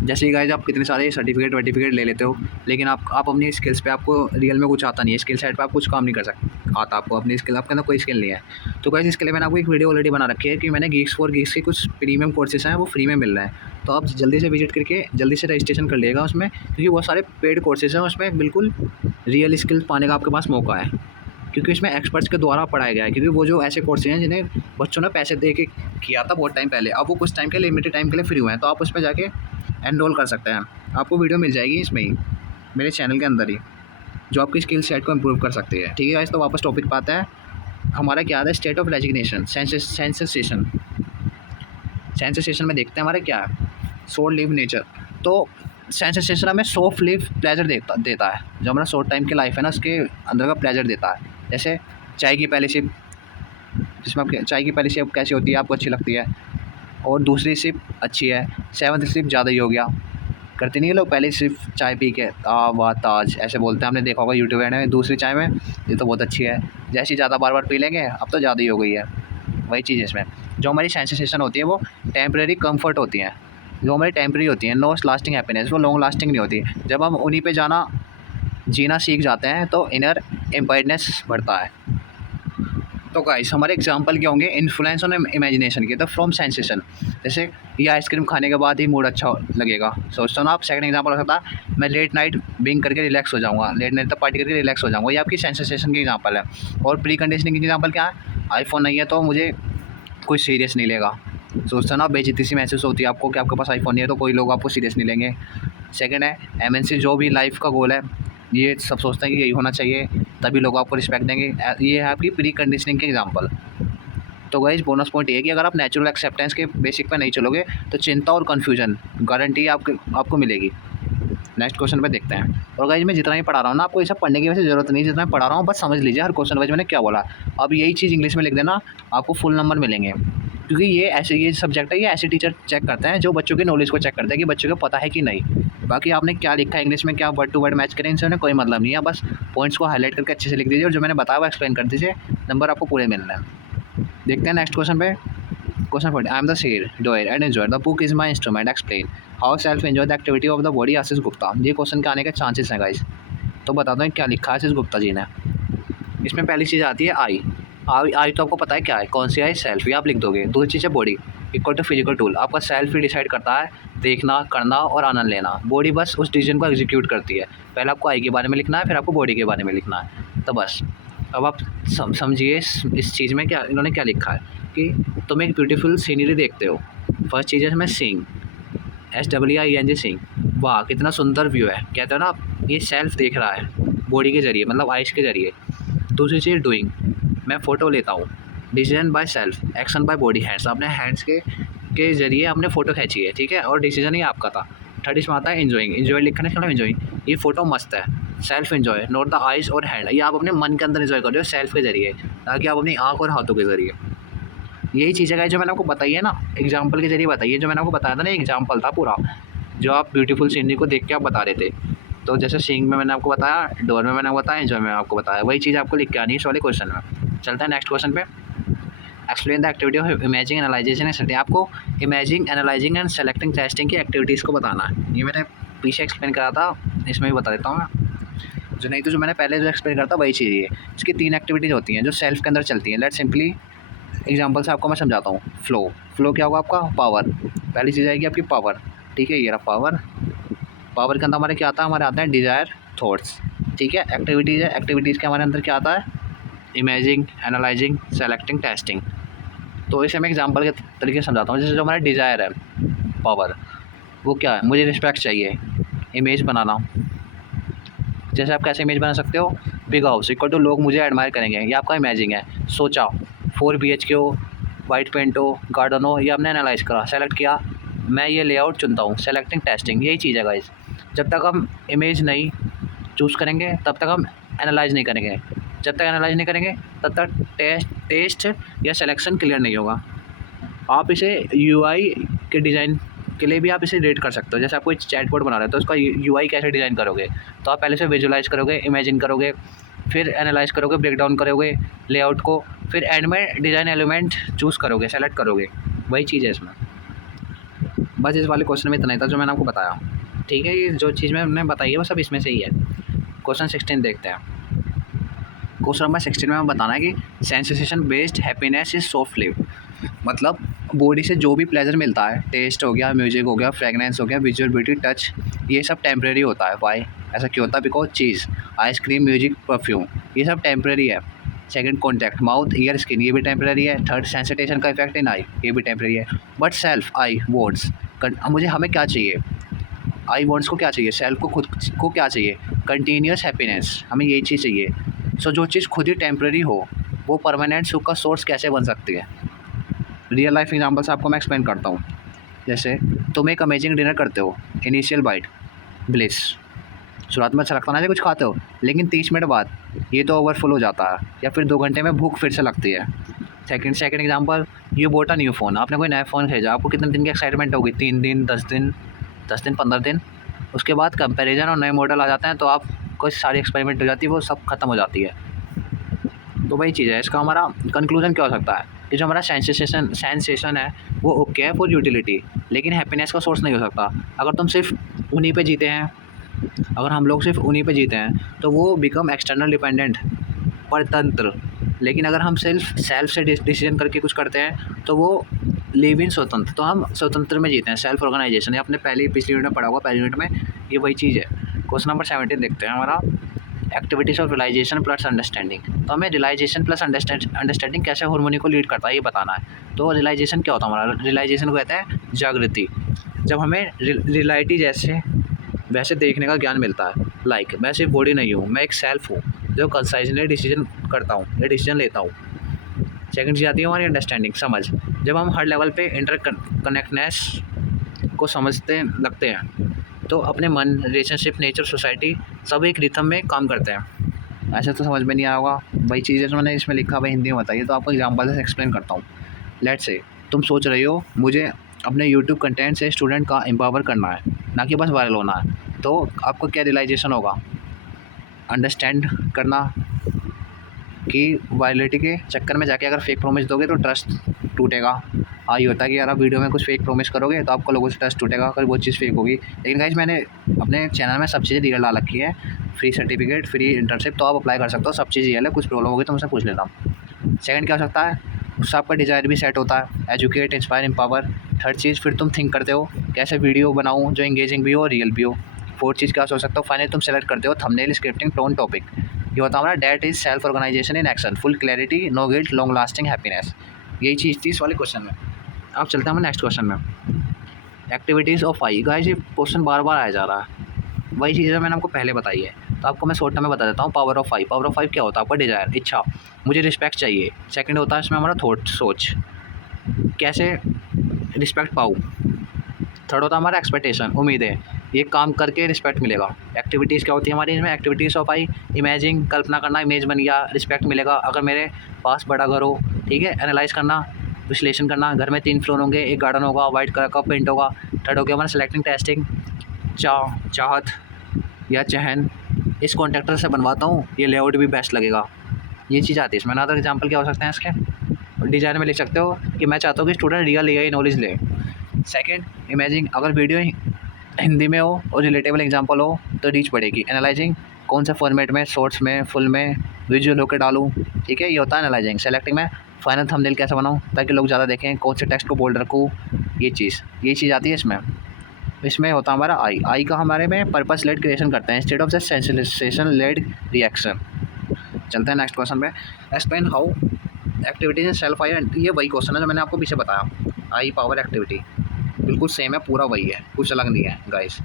जैसे ही गाइस आप कितने सारे सर्टिफिकेट ले लेते हो, लेकिन आप अपनी स्किल्स पे आपको रियल में कुछ आता नहीं है, स्किल सेट पे आप कुछ काम नहीं कर सकते आता आपको अपनी स्किल, आपके अंदर कोई स्किल नहीं है। तो गाइस इसके लिए मैंने आपको एक वीडियो ऑलरेडी बना रखी है कि मैंने गीक्स फॉर गीक्स के कुछ प्रीमियम कोर्सेज हैं वो फ्री में मिल रहे हैं, तो आप जल्दी से विजिट करके जल्दी से रजिस्ट्रेशन कर लिएगा उसमें, क्योंकि बहुत सारे पेड कोर्सेज हैं, उसमें बिल्कुल रियल स्किल पाने का आपके पास मौका है, क्योंकि इसमें एक्सपर्ट्स के द्वारा पढ़ाया गया है। क्योंकि वो जो ऐसे कोर्सेज हैं जिन्हें बच्चों ने पैसे दे के किया था बहुत टाइम पहले, अब वो कुछ टाइम के लिमिटेड टाइम के लिए फ्री हुए हैं, तो आप उसमें जाके एनरोल कर सकते हैं। आपको वीडियो मिल जाएगी इसमें ही, मेरे चैनल के अंदर ही, जो आपकी स्किल सेट को इम्प्रूव कर सकती है। ठीक है गाइस, तो वापस टॉपिक पे आता है। हमारा क्या है, स्टेट ऑफ रेजिग्नेशन, सेंसेशन में देखते हैं हमारे क्या है, शॉर्ट लिव नेचर। तो सेंसेशन हमें शॉर्ट लिव प्लेजर देता है, जो हमारा शॉर्ट टाइम की लाइफ है ना, उसके अंदर का प्लेजर देता है। जैसे चाय की पहली सिप, जिसमें आप चाय की पहली सिप कैसी होती है, आपको अच्छी लगती है, और दूसरी सिप अच्छी है, सेवन्थ सिप ज़्यादा ही हो गया, करते नहीं है लोग, पहले सिर्फ चाय पी के वाह ताज ऐसे बोलते हैं, हमने देखा होगा यूट्यूब में। दूसरी चाय में ये तो बहुत अच्छी है, जैसी ज़्यादा बार बार पी लेंगे अब तो ज़्यादा ही हो गई है। वही चीज़ इसमें, जो हमारी सेंसेशन होती है वो टेम्परेरी कंफर्ट होती हैं, जो हमारी टेम्परेरी होती हैं, नो लास्टिंग हैप्पीनेस, वो लॉन्ग लास्टिंग नहीं होती। जब हम उन्हीं पे जीना सीख जाते हैं तो इनर एम्पायरनेस बढ़ता है। तो गाइस हमारे एग्जांपल क्या होंगे, इन्फ्लुएंस ऑन इमेजिनेशन के, तो फ्रॉम सेंसेशन, जैसे ये आइसक्रीम खाने के बाद ही मूड अच्छा लगेगा, सोचता हूँ ना आप। सेकंड एग्जांपल हो सकता है, मैं लेट नाइट बिंग करके रिलैक्स हो जाऊँगा, लेट नाइट तक पार्टी करके रिलैक्स हो जाऊँगा, ये आपकी सेंसेशन की एग्जांपल है। और प्री कंडीशनिंग की एग्जांपल क्या है, आईफोन नहीं है तो मुझे कोई सीरियस नहीं लेगा, सोचता ना बेइज्जती सी महसूस होती है आपको कि आपके पास आईफोन नहीं है तो कोई लोग आपको सीरियस नहीं लेंगे। सेकंड है एमएनसी, जो भी लाइफ का गोल है ये सब सोचते हैं कि यही होना चाहिए तभी लोग आपको रिस्पेक्ट देंगे, ये है आपकी प्री कंडीशनिंग के एग्जांपल। तो गाइस बोनस पॉइंट ये है कि अगर आप नेचुरल एक्सेप्टेंस के बेसिक पे नहीं चलोगे तो चिंता और कन्फ्यूजन गारंटी आपको मिलेगी। नेक्स्ट क्वेश्चन पे देखते हैं। और गाइस मैं जितना ही पढ़ा रहा हूँ ना, आपको ये सब पढ़ने की वैसे ज़रूरत नहीं, जितना मैं पढ़ा रहा हूँ बस समझ लीजिए हर क्वेश्चन वाइज मैंने क्या बोला। अब यही चीज़ इंग्लिश में लिख देना, आपको फुल नंबर मिलेंगे, क्योंकि ये सब्जेक्ट है, ये ऐसे टीचर चेक करते हैं जो बच्चों की नॉलेज को चेक करते हैं कि बच्चों को पता है कि नहीं। बाकी आपने क्या लिखा है इंग्लिश में, क्या वर्ड टू वर्ड मैच करें, इनसे उन्हें कोई मतलब नहीं है, बस पॉइंट्स को हाईलाइट करके अच्छे से लिख दीजिए और जो मैंने बताया वो एक्सप्लेन कर दीजिए, नंबर आपको पूरे मिलना है। देखते हैं नेक्स्ट क्वेश्चन पे। Question 40, I am the seer doer and enjoy the book is my instrument, explain how self enjoy the activity of the body, Ashish Gupta. ये क्वेश्चन के आने के चांसेस हैं गाइस, तो बता दो क्या लिखा है आशीष गुप्ता जी ने। इसमें पहली चीज़ आती है आई तो आपको पता है क्या है, कौन सी आई, सेल्फ, ये आप लिख दोगे। दूसरी चीज़ है body, equal to physical tool, आपका सेल्फ ही डिसाइड करता है देखना, करना और आनंद लेना, बॉडी बस उस डिसीजन को एग्जीक्यूट करती है। पहले आपको आई के बारे में लिखना है, फिर आपको बॉडी के बारे में लिखना है, तो बस। अब आप समझिए इस चीज़ में क्या इन्होंने क्या लिखा है कि तुम एक ब्यूटीफुल सीनरी देखते हो, फर्स्ट चीज़ है मैं सीइंग, SEEING सीइंग, वाह कितना सुंदर व्यू है, कहते हो ना आप, ये सेल्फ देख रहा है बॉडी के जरिए, मतलब आइज के जरिए। दूसरी चीज़ डूइंग, मैं फ़ोटो लेता हूँ, decision by self, action by body hands, अपने हैंड्स के जरिए हमने फ़ोटो खींची है, ठीक है, और डिसीजन ही आपका था। थर्ड इसमें आता है इन्जॉइंग, इन्जॉय लिखने के लिए इन्जॉइंग, ये फ़ोटो मस्त है, self enjoy, not the eyes और हैंड, ये आप अपने मन के अंदर इन्जॉय कर रहे हो सेल्फ के जरिए, ताकि आप अपनी आँख और हाथों के जरिए। यही चीज़ है जो मैंने आपको बताई है ना, एग्जाम्पल के जरिए बताइए, जो मैंने आपको बताया था ना, एग्जाम्पल था पूरा, जो आप ब्यूटीफुल सीनरी को देख के आप बता रहे थे। तो जैसे सीइंग में मैंने आपको बताया, डोर में मैंने बताया, एंजॉय में आपको बताया, वही चीज़ आपको लिख के आनी है इस वाले क्वेश्चन में। चलते हैं नेक्स्ट क्वेश्चन पे। Explain the activity of imaging, analysation and selecting, आपको imaging, analysing and selecting testing की एक्टिविटीज़ को बताना है। ये मैंने पीछे एक्सप्लेन करा था, इसमें भी बता देता हूँ मैं, जो नहीं तो जो मैंने पहले जो एक्सप्लेन करा था वही चीज़ है। इसकी 3 एक्टिविटीज़ होती हैं जो सेल्फ के अंदर चलती हैं। लेट सिंपली एग्जाम्पल से आपको मैं समझाता हूँ। फ्लो क्या होगा आपका, पावर, पहली चीज़ आएगी आपकी पावर, ठीक है, ये रहा पावर। पावर के अंदर हमारे क्या आता है, हमारे आते हैं डिज़ायर, थॉट्स, ठीक है। एक्टिविटीज़ है, एक्टिविटीज़ के हमारे अंदर क्या आता है, इमेजिंग, एनालाइजिंग, सेलेक्टिंग, टेस्टिंग। तो इसे मैं एग्जांपल के तरीके से समझाता हूँ। जैसे जो हमारा डिज़ायर है, पावर, वो क्या है, मुझे रिस्पेक्ट चाहिए, इमेज बनाना। जैसे आप कैसे इमेज बना सकते हो, बिग हाउस इक्वल टू लोग मुझे एडमायर करेंगे, ये आपका इमेजिंग है। सोचा 4 BHK हो, वाइट पेंट हो, गार्डन हो, ये आपने एनालाइज करा, सेलेक्ट किया, मैं ये लेआउट चुनता हूँ, सेलेक्टिंग, टेस्टिंग, यही चीज़ है गाइस। जब तक हम इमेज नहीं चूज़ करेंगे तब तक हम एनालाइज नहीं करेंगे, जब तक एनालाइज नहीं करेंगे तब तक टेस्ट या सिलेक्शन क्लियर नहीं होगा। आप इसे UI के डिज़ाइन के लिए भी आप इसे रेट कर सकते हो। जैसे आप कोई चैटबॉट बना रहे हो तो उसका यूआई कैसे डिज़ाइन करोगे, तो आप पहले से विजुलाइज़ करोगे, इमेजिन करोगे, फिर एनालाइज़ करोगे, ब्रेक डाउन करोगे लेआउट को, फिर एंड में डिज़ाइन एलिमेंट चूज़ करोगे, सेलेक्ट करोगे। वही चीज़ है इसमें। बस इस वाले क्वेश्चन में इतना ही था जो मैंने आपको बताया, ठीक है। ये जो चीज़ मैंने बताई है वो सब इसमें से ही है। क्वेश्चन 16 देखते हैं। क्वेश्चन नंबर 16 में हमें बताना है कि sensation based happiness is soft lived, मतलब बॉडी से जो भी प्लेजर मिलता है, टेस्ट हो गया, म्यूजिक हो गया, फ्रेगनेंस हो गया, विजुअल ब्यूटी, टच, ये सब टेम्परेरी होता है। वाई ऐसा क्यों होता है? Because cheese, ice cream, music, perfume, ये सब टेम्परेरी है। Second, contact, mouth, year, skin, ये भी टेम्परेरी है। थर्ड, सेंसिटेशन का इफेक्ट इन आई, ये भी टेम्परेरी है। बट सेल्फ, आई वॉन्ट्स, मुझे हमें क्या चाहिए? आई वॉन्ट्स को क्या चाहिए? सेल्फ को, खुद को क्या चाहिए? कंटिन्यूस हैप्पीनेस, हमें यही चीज़ चाहिए। सो जो चीज़ खुद ही टेम्परेरी हो वो परमानेंट सुख का सोर्स कैसे बन सकती है? रियल लाइफ एग्जांपल से आपको मैं एक्सप्लेन करता हूँ। जैसे तुम एक अमेजिंग डिनर करते हो, इनिशियल बाइट ब्लिस, शुरुआत में अच्छा लगता है ना कुछ खाते हो, लेकिन 30 मिनट बाद ये तो ओवरफुल हो जाता है, या फिर 2 घंटे में भूख फिर से लगती है। Second example, you boat a new phone, आपने कोई नया फ़ोन खरीदा, आपको कितने दिन की एक्साइटमेंट होगी? 3 दिन, 10 दिन, 15 दिन। उसके बाद कंपैरिजन और नए मॉडल आ जाते हैं तो आप कोई सारी एक्सपेरिमेंट हो जाती है, वो सब खत्म हो जाती है। तो वही चीज़ है। इसका हमारा कंक्लूजन क्या हो सकता है कि जो हमारा सेंसेशन है वो ओके है फॉर यूटिलिटी, लेकिन हैप्पीनेस का सोर्स नहीं हो सकता। अगर तुम सिर्फ उन्हीं पे जीते हैं, अगर हम लोग सिर्फ उन्हीं पे जीते हैं तो वो बिकम एक्सटर्नल डिपेंडेंट, परतंत्र। लेकिन अगर हम सेल्फ से डिसीजन करके कुछ करते हैं तो वो लिव इन स्वतंत्र, तो हम स्वतंत्र में जीते हैं, सेल्फ ऑर्गेनाइजेशन। ये आपने पिछली यूनिट में पढ़ा होगा, पहली यूनिट में, ये वही चीज़ है। क्वेश्चन नंबर 17 देखते हैं हमारा, activities of realisation plus understanding. तो हमें रियलाइजेशन प्लस अंडरस्टैंडिंग कैसे हार्मोनी को लीड करता है ये बताना है। तो रियलाइजेशन क्या होता है हमारा? रियलाइजेशन को कहते हैं जागृति, जब हमें रियलिटी जैसे वैसे देखने का ज्ञान मिलता है। लाइक मैं सिर्फ बॉडी नहीं हूँ, मैं एक सेल्फ हूँ जो कंसाइजली डिसीजन करता हूँ या डिसीजन लेता हूँ। सेकंड चीज़ आती है हमारी अंडरस्टैंडिंग, समझ, जब हम हर लेवल पे इंटरकनेक्टनेस को समझते लगते हैं तो अपने मन, रिलेशनशिप, नेचर, सोसाइटी सब एक रिथम में काम करते हैं। ऐसे तो समझ में नहीं आया होगा, वही चीज़ है जो मैंने इसमें लिखा हुआ हिंदी में बताइए। तो आपको एग्जाम्पल से एक्सप्लेन करता हूँ। लेट्स से तुम सोच रही हो मुझे अपने यूट्यूब कंटेंट से स्टूडेंट का एम्पावर करना है, ना कि बस वायरल होना है। तो आपको क्या रियलाइजेशन होगा? अंडरस्टैंड करना कि वायरलिटी के चक्कर में जाके अगर फेक प्रोमिस दोगे तो ट्रस्ट टूटेगा। हाँ, ये होता है कि यार आप वीडियो में कुछ फेक प्रोमिस करोगे तो आपको लोगों से ट्रस्ट टूटेगा अगर वो चीज़ फेक होगी। लेकिन गाइस मैंने अपने चैनल में सब चीज़ें रियल डाल रखी है, फ्री सर्टिफिकेट, फ्री इंटर्नशिप, तो आप अप्लाई कर सकते हो। सब चीज़ रियल है, कुछ प्रॉब्लम होगी तो मुझसे पूछ लेना। सेकंड क्या हो सकता है? उससे आपका डिज़ायर भी सेट होता है, एजुकेट, इंस्पायर, एम्पावर। थर्ड चीज़, फिर तुम थिंक करते हो कैसे वीडियो बनाऊँ जो इंगेजिंग भी हो, रियल भी हो। फोर्थ चीज़ क्या सोच सकते हो? फाइनली तुम सेलेक्ट करते हो थंबनेल, स्क्रिप्टिंग, टोन, टॉपिक। ये होता है हमारा that is self organisation in action, full clarity, no guilt, long lasting happiness. यही चीज़ थी इस वाले क्वेश्चन में। अब चलते हैं हम नेक्स्ट क्वेश्चन में, एक्टिविटीज़ ऑफ आई। गाइस ये क्वेश्चन बार बार आया जा रहा है, वही चीज़ें मैंने आपको पहले बताई है, तो आपको मैं शॉर्ट टर्म में बता देता हूँ। Power of five, power of five क्या होता है? आपका डिज़ायर, इच्छा, मुझे रिस्पेक्ट चाहिए। सेकंड होता है इसमें हमारा थॉट, सोच, कैसे रिस्पेक्ट पाऊँ। थर्ड होता है हमारा एक्सपेक्टेशन, उम्मीद है ये काम करके रिस्पेक्ट मिलेगा। एक्टिविटीज़ क्या होती है हमारी इसमें? एक्टिविटीज़ ऑफ आई, इमेजिंग, कल्पना करना, इमेज बन गया, रिस्पेक्ट मिलेगा अगर मेरे पास बड़ा घर हो, ठीक है। एनालाइज करना, विश्लेषण करना, घर में 3 फ्लोर होंगे, एक गार्डन होगा, वाइट कलर का पेंट होगा। थर्ड हो गया हमारा सेलेक्टिंग, टेस्टिंग, चाहत या चहन, इस कॉन्ट्रैक्टर से बनवाता हूँ, ये लेआउट भी बेस्ट लगेगा। ये चीज़ आती है इसमें। अदर एग्जाम्पल क्या हो सकते हैं इसके? डिज़ाइन में लिख सकते हो कि मैं चाहता हूँ कि स्टूडेंट रियल एआई नॉलेज ले। सेकंड, इमेजिंग, अगर वीडियो हिंदी में हो और रिलेटेबल एग्जांपल हो तो रीच बढ़ेगी। एनालाइजिंग, कौन से फॉर्मेट में, शॉर्ट्स में, फुल में, विजुअल होकर डालूँ, ठीक है, ये होता है एनालाइजिंग। सेलेक्टिंग में फाइनल थंबनेल कैसे बनाऊँ ताकि लोग ज़्यादा देखें, कौन से टेक्स्ट को बोल्ड रखूँ, ये चीज़ आती है इसमें। इसमें होता है हमारा आई का हमारे में पर्पस लेड क्रिएशन करते हैं instead of the sensation led reaction. चलते हैं नेक्स्ट क्वेश्चन पे, explain how activities in self I. ये वही क्वेश्चन है जो मैंने आपको पीछे बताया, आई पावर एक्टिविटी बिल्कुल सेम है, पूरा वही है, कुछ अलग नहीं है गाइस।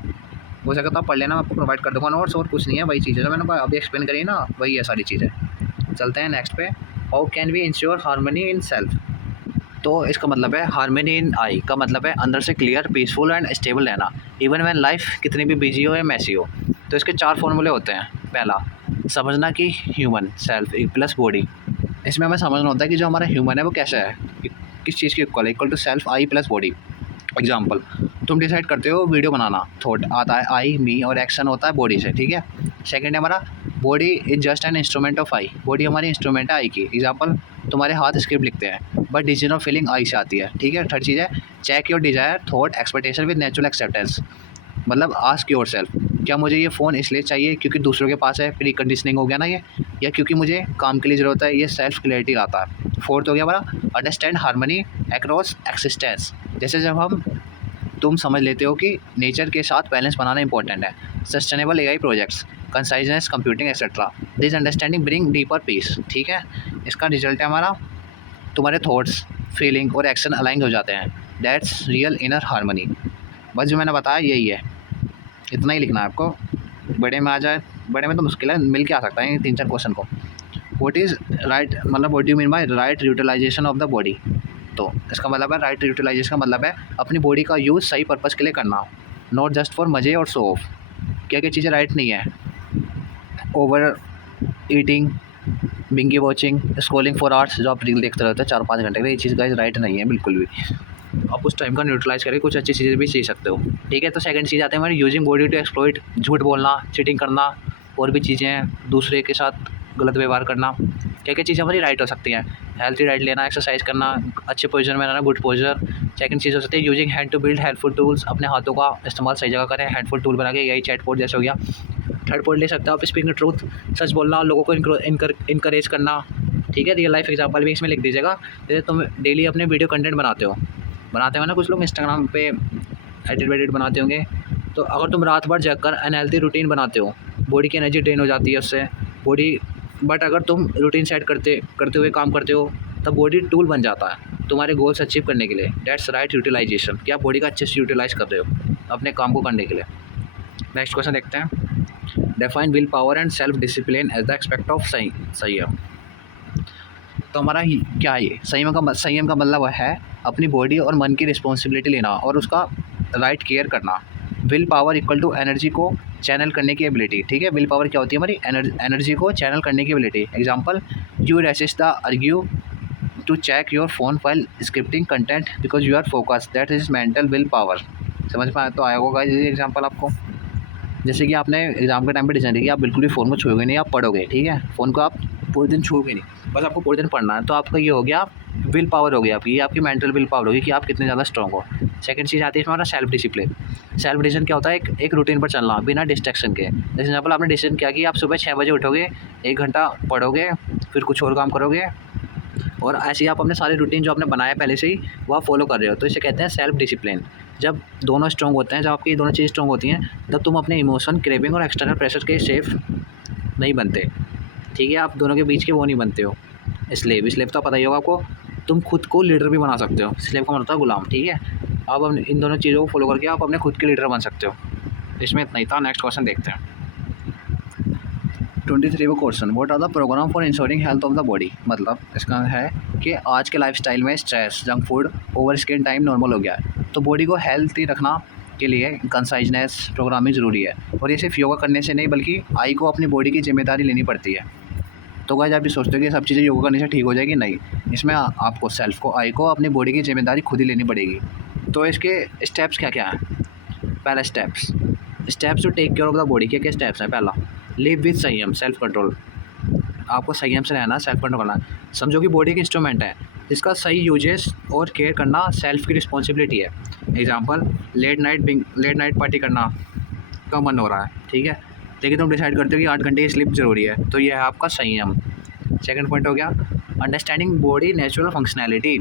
हो सके तो आप पढ़ लेना, मैं आपको प्रोवाइड कर दूँगा नोट्स, और कुछ नहीं है, वही चीज़ है जो मैंने अभी एक्सप्लेन करी ना, वही है सारी चीज़ें। चलते हैं नेक्स्ट पे, how can we ensure harmony in self. तो इसका मतलब है हार्मनी इन आई का मतलब है अंदर से क्लियर, पीसफुल एंड स्टेबल रहना, इवन व्हेन लाइफ कितनी भी बिजी हो या मैसी हो। तो इसके 4 फॉर्मूले होते हैं। पहला, समझना कि ह्यूमन सेल्फ प्लस बॉडी। इसमें हमें समझना होता है कि जो हमारा ह्यूमन है वो कैसा है, किस चीज़ की equal to self I plus body. Example, तुम डिसाइड करते हो वीडियो बनाना, थॉट आता है आई मी और एक्शन होता है बॉडी से, ठीक है। सेकंड है हमारा body is just an instrument of I, body हमारी इंस्ट्रूमेंट है आई की। एग्जाम्पल, तुम्हारे हाथ स्क्रिप्ट लिखते हैं but decision of feeling I से आती है, ठीक है। थर्ड चीज़ है check your desire thought expectation with natural acceptance, मतलब आस्क योर सेल्फ, क्या मुझे ये फ़ोन इसलिए चाहिए क्योंकि दूसरों के पास है, प्री कंडीशनिंग हो गया ना ये, या क्योंकि मुझे काम के लिए ज़रूरत है, ये सेल्फ क्लियरिटी आता है। फोर्थ हो गया हमारा अंडरस्टैंड हार्मनी अक्रॉस एक्सिस्टेंस, जैसे जब तुम समझ लेते हो कि नेचर के साथ बैलेंस बनाना इंपॉर्टेंट है। Sustainable AI projects, conciseness computing etcetera, this understanding bring deeper peace, ठीक है। इसका रिजल्ट है हमारा तुम्हारे थॉट्स फीलिंग और एक्शन अलाइन हो जाते हैं, दैट्स रियल इनर हार्मनी। बस जो मैंने बताया यही है, इतना ही लिखना है आपको। बड़े में आ जाए, बड़े में तो मुश्किल है, मिल के आ सकता है 3-4 क्वेश्चन को। व्हाट इज़ राइट, मतलब what do mean by right utilisation of the body, तो इसका मतलब है राइट यूटिलाइजेशन का मतलब है अपनी बॉडी का यूज़ सही पर्पज़ के लिए करना, नॉट जस्ट फॉर मज़े और शो ऑफ। क्या क्या चीज़ें राइट नहीं है, over eating, Bingi watching, scrolling for hours, जो आप रील देखते रहते हो 4-5 घंटे का, ये चीज़ गाइस राइट नहीं है बिल्कुल भी। आप उस टाइम का न्यूट्रलाइज करके कुछ अच्छी चीज़ें भी सीख सकते हो, ठीक है। तो सेकंड चीज़ आते हैं हमारी यूजिंग बॉडी टू एक्सप्लॉइट, झूठ बोलना, चीटिंग करना, और भी चीज़ें हैं, दूसरे के साथ गलत व्यवहार करना। क्या क्या चीज़ें हमारी राइट हो सकती हैं, हेल्थी डाइट लेना, एक्सरसाइज करना, अच्छे पोजीशन में रहना, गुड पोजर। सेकंड चीज़ हो सकती है using hand to build helpful tools, अपने हाथों का इस्तेमाल सही जगह करें, हेल्पफुल टूल बना के, यही चैटबॉट जैसे हो गया। थर्ड पॉइंट ले सकते हो आप स्पीकिंग ट्रूथ, सच बोलना, लोगों को इनकरेज करना, ठीक है। रियल लाइफ एग्जांपल भी इसमें लिख दीजिएगा, जैसे तुम डेली अपने वीडियो कंटेंट बनाते हो ना, कुछ लोग इंस्टाग्राम पे एडिट बनाते होंगे, तो अगर तुम रात भर जग कर अनहेल्थी रूटीन बनाते हो, बॉडी की एनर्जी ड्रेन हो जाती है उससे बॉडी, बट अगर तुम रूटीन सेट करते करते हुए काम करते हो, तब बॉडी टूल बन जाता है तुम्हारे गोल्स अचीव करने के लिए, दैट्स राइट यूटिलाइजेशन, कि आप बॉडी का अच्छे से यूटिलाइज कर रहे हो अपने काम को करने के लिए। नेक्स्ट क्वेश्चन देखते हैं, define willpower and self discipline as the aspect of sanyam. तो हमारा क्या है ये संयम का मतलब है अपनी बॉडी और मन की रिस्पॉन्सिबिलिटी लेना और उसका राइट केयर करना। Willpower equal to energy को चैनल करने की एबिलिटी, ठीक है। विल पावर क्या होती है हमारी एनर्जी को चैनल करने की ability. Example, you resist the argue to check your phone file scripting content because you are focus, that is mental will power. समझ में तो आया होगा ये एग्जाम्पल आपको। जैसे कि आपने एग्जाम के टाइम पे डिसाइड किया कि आप बिल्कुल भी फ़ोन को छूओगे नहीं, आप पढ़ोगे, ठीक है। फ़ोन को आप पूरे दिन छूओगे नहीं, बस आपको पूरे दिन पढ़ना है, तो आपका ये हो गया विल पावर हो गई आपकी, ये आपकी मेंटल विल पावर होगी कि आप कितने ज़्यादा स्ट्रॉन्ग हो। सेकंड चीज़ आती है इसमें हमारा सेल्फ डिसिप्लिन। सेल्फ डिसीजन क्या होता है, एक रूटीन पर चलना बिना डिस्ट्रैक्शन के। जैसे एग्जाम्पल, आपने डिसीजन किया कि आप सुबह 6 बजे उठोगे, 1 घंटा पढ़ोगे, फिर कुछ और काम करोगे, और ऐसे ही आप अपने सारे रूटीन जो आपने बनाया पहले से ही वो आप फॉलो कर रहे हो, तो इसे कहते हैं सेल्फ डिसिप्लिन। जब दोनों स्ट्रॉन्ग होते हैं, जब आपकी दोनों चीज़ स्ट्रॉन्ग होती हैं, तब तुम अपने इमोशन, क्रेविंग और एक्सटर्नल प्रेशर के सेफ नहीं बनते, ठीक है। आप दोनों के बीच के वो नहीं बनते हो स्लेव तो पता ही होगा आपको। तुम खुद को लीडर भी बना सकते हो, स्लेव का मतलब होता है गुलाम, ठीक है। आप इन दोनों चीज़ों को फॉलो करके आप अपने खुद के लीडर बन सकते हो। इसमें इतना ही था। नेक्स्ट क्वेश्चन देखते हैं। 23 वो question, what are the program for insuring health of the body, मतलब इसका है कि आज के लाइफस्टाइल में stress, junk food, over screen time normal हो गया है, तो बॉडी को हेल्थी रखना के लिए कंसाइजनेस प्रोग्रामिंग ज़रूरी है। और ये सिर्फ योगा करने से नहीं बल्कि आई को अपनी बॉडी की जिम्मेदारी लेनी पड़ती है। तो गाइस, आप भी सोचते हो कि ये सब चीज़ें योगा करने से ठीक हो जाएगी, नहीं, इसमें आपको सेल्फ को, आई को अपनी बॉडी की जिम्मेदारी खुद ही लेनी पड़ेगी। तो इसके स्टेप्स क्या क्या हैं। पहला steps to take care of the body, क्या क्या स्टेप्स हैं। पहला, live with sanyam, self control, आपको संयम से रहना, सेल्फ कंट्रोल करना। समझो कि बॉडी की इंस्ट्रूमेंट है, इसका सही यूजेस और केयर करना सेल्फ की रिस्पॉन्सिबिलिटी है। एग्जांपल, लेट नाइट पार्टी करना का मन हो रहा है, ठीक है, लेकिन तुम डिसाइड करते हो कि 8 घंटे की स्लीप ज़रूरी है, तो यह है आपका संयम। सेकंड पॉइंट हो गया अंडरस्टैंडिंग बॉडी नेचुरल फंक्शनैलिटी,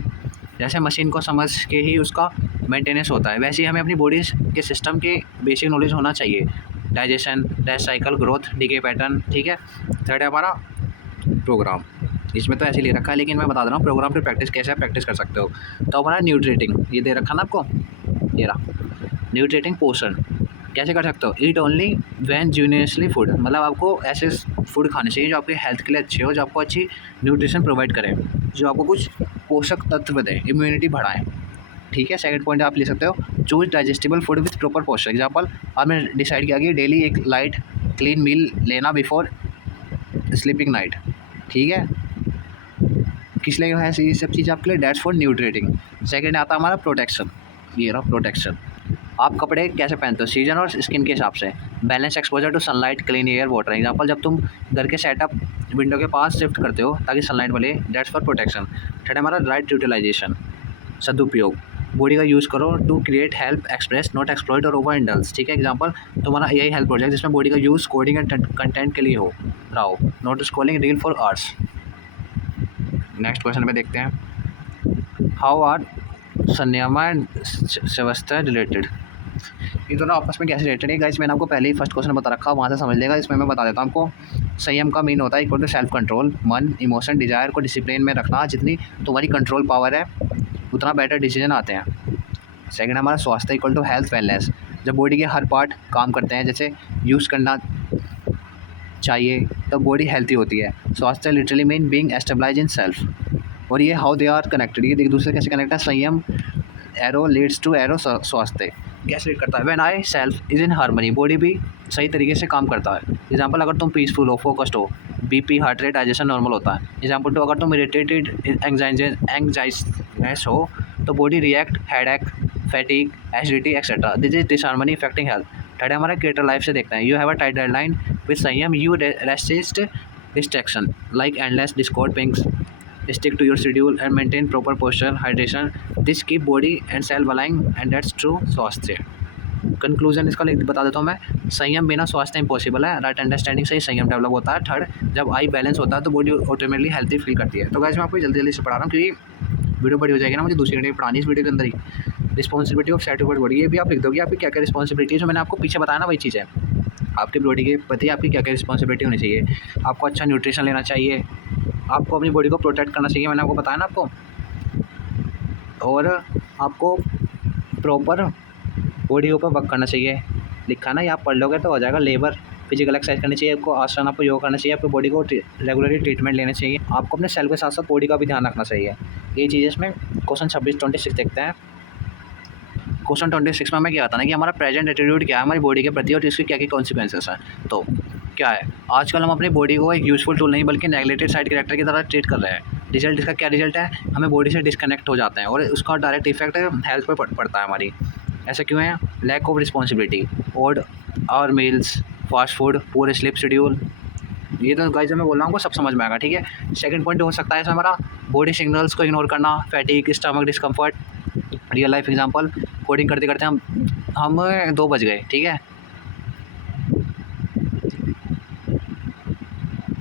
जैसे मशीन को समझ के ही उसका मेंटेनेंस होता है, वैसे ही हमें अपनी बॉडी के सिस्टम के बेसिक नॉलेज होना चाहिए। Digestion, death cycle, growth, decay pattern, ठीक है। थर्ड है हमारा प्रोग्राम, इसमें तो ऐसे ले रखा है लेकिन मैं बता दे रहा हूँ प्रोग्राम टू प्रैक्टिस कैसे आप प्रैक्टिस कर सकते हो। तो हमारा न्यूट्रेटिंग, ये दे रखा ना आपको, ये रहा न्यूट्रेटिंग पोर्शन, कैसे कर सकते हो। Eat only when geniusly food, मतलब आपको ऐसे फूड खाने चाहिए जो आपके हेल्थ के लिए अच्छे हो, जो आपको अच्छी न्यूट्रिशन प्रोवाइड करें, जो आपको कुछ पोषक तत्व दें, इम्यूनिटी बढ़ाएं, ठीक है। सेकंड पॉइंट आप ले सकते हो, choose digestible food with proper posture. Example, आपने डिसाइड किया कि डेली एक लाइट क्लीन मील लेना बिफोर स्लीपिंग नाइट, ठीक है, किस लिए है ये सब चीज़ आपके लिए, डेट्स फॉर न्यूट्रेटिंग। सेकंड आता है हमारा प्रोटेक्शन, ये रहा प्रोटेक्शन। आप कपड़े कैसे पहनते हो? सीजन और स्किन के हिसाब से। Balance exposure to sunlight, clean air, water. Example, जब तुम घर के सेटअप विंडो के पास शिफ्ट करते हो ताकि सनलाइट मिले, दैट्स फॉर प्रोटेक्शन। थर्ड हमारा राइट यूटिलाइजेशन, सदुपयोग। बॉडी का यूज़ करो to create, help, express, not exploit और ओवर इंडल्स। ठीक है, एग्जांपल तुम्हारा यही हेल्प प्रोजेक्ट जिसमें बॉडी का यूज़ कोडिंग एंड कंटेंट के लिए हो रहा हो, not scrolling reel for hours. Next question पे देखते हैं, how are sanyama and vyavastha related? ये दोनों आपस में कैसे रिलेटेड है गाइस? मैंने आपको पहले ही फर्स्ट क्वेश्चन बता रखा, वहाँ से समझ लेगा। इसमें मैं बता देता हूँ आपको। संयम का मीन होता है इक्वल टू सेल्फ कंट्रोल, मन, इमोशन, डिजायर को डिसिप्लिन में रखना। जितनी तुम्हारी कंट्रोल पावर है उतना बेटर डिसीजन आते हैं। सेकंड हमारा स्वास्थ्य इक्वल टू हेल्थ, वेलनेस। जब बॉडी के हर पार्ट काम करते हैं जैसे यूज़ करना चाहिए तब बॉडी हेल्थी होती है। स्वास्थ्य literally mean being establish in self. और ये हाउ दे आर कनेक्टेड, ये एक दूसरे कैसे कनेक्ट है? संयम एरो लीड्स टू एरो, स्वास्थ्य कैसे लीड करता है? When I self is in harmony, body भी सही तरीके से काम करता है। एग्जांपल, अगर तुम पीसफुल हो, फोकस्ड हो, BP, heart rate, digestion normal होता है। एग्जांपल टू, अगर तुम इरिटेटेड, एंग्जाइनेस हो तो body react, headache, fatigue, acidity etcetera. This is disharmony affecting health. Third हमारा क्रिएटर लाइफ से देखते हैं, you have a tight deadline with संयम, you resist distraction like endless Discord pings, stick to your schedule and maintain proper posture, hydration. This keep body and cell aligned and that's true स्वास्थ्य। Conclusion इसका बता देता हूँ मैं। संयम बिना स्वास्थ्य इम्पॉसिबल है। राइट अंडरस्टैंडिंग से ही संयम डेवलप होता है। थर्ड, जब आई बैलेंस होता है तो बॉडी ऑटोमेटिकली हेल्थी फील करती है। तो गाइस मैं आपको जल्दी जल्दी से पढ़ा रहा हूँ क्योंकि वीडियो बड़ी हो जाएगी ना, मुझे दूसरी घंटे पढ़ानी इस वीडियो के अंदर ही। रिस्पॉन्सिबिलिटी ऑफ सर्टिफाइड बॉडी, ये भी आप लिख दोगे आपकी क्या क्या रिस्पॉन्सिबिलिटी है। जो मैंने आपको पीछे बताया ना वही चीज़ है। आपकी बॉडी के प्रति आपकी क्या क्या रिस्पॉन्सिबिलिटी होनी चाहिए। आपको अच्छा न्यूट्रिशन लेना चाहिए, आपको अपनी बॉडी को प्रोटेक्ट करना चाहिए, मैंने आपको बताया ना आपको। और आपको प्रॉपर बॉडी के ऊपर वर्क करना चाहिए, लिखा ना, ये आप पढ़ लोगे तो हो जाएगा। लेबर, फिजिकल एक्सरसाइज करनी चाहिए आपको, आसन, आपको योग करना चाहिए, आपको बॉडी को रेगुलरली ट्रीटमेंट लेना चाहिए, आपको अपने सेल्फ के साथ साथ बॉडी का भी ध्यान रखना चाहिए। ये चीज़ें इसमें क्वेश्चन 26-26 देखते हैं। क्वेश्चन 26 में हमें क्या आता है कि हमारा प्रेजेंट एटीट्यूड क्या है हमारी बॉडी के प्रति और इसकी क्या क्या कॉन्सिक्वेंसेस हैं। तो क्या है, आजकल हम अपनी बॉडी को एक यूज़फुल टूल नहीं बल्कि नेगलेक्टेड साइड कैरेक्टर की तरह ट्रीट कर रहे हैं। रिजल्ट इसका क्या रिजल्ट है? हमें बॉडी से डिस्कनेक्ट हो जाते हैं और उसका डायरेक्ट इफेक्ट हेल्थ पर पड़ता है हमारी। ऐसा क्यों है? लैक ऑफ रिस्पॉन्सिबिलिटी, ओड और मील्स, फास्ट फूड, पूरे स्लीप शेड्यूल। ये तो गाइस मैं बोल रहा हूँ सब समझ में आएगा, ठीक है। सेकंड पॉइंट हो सकता है इसमें हमारा बॉडी सिग्नल्स को इग्नोर करना, फैटिक, stomach discomfort. Real life example, coding करते करते हम 2 बज गए, ठीक है,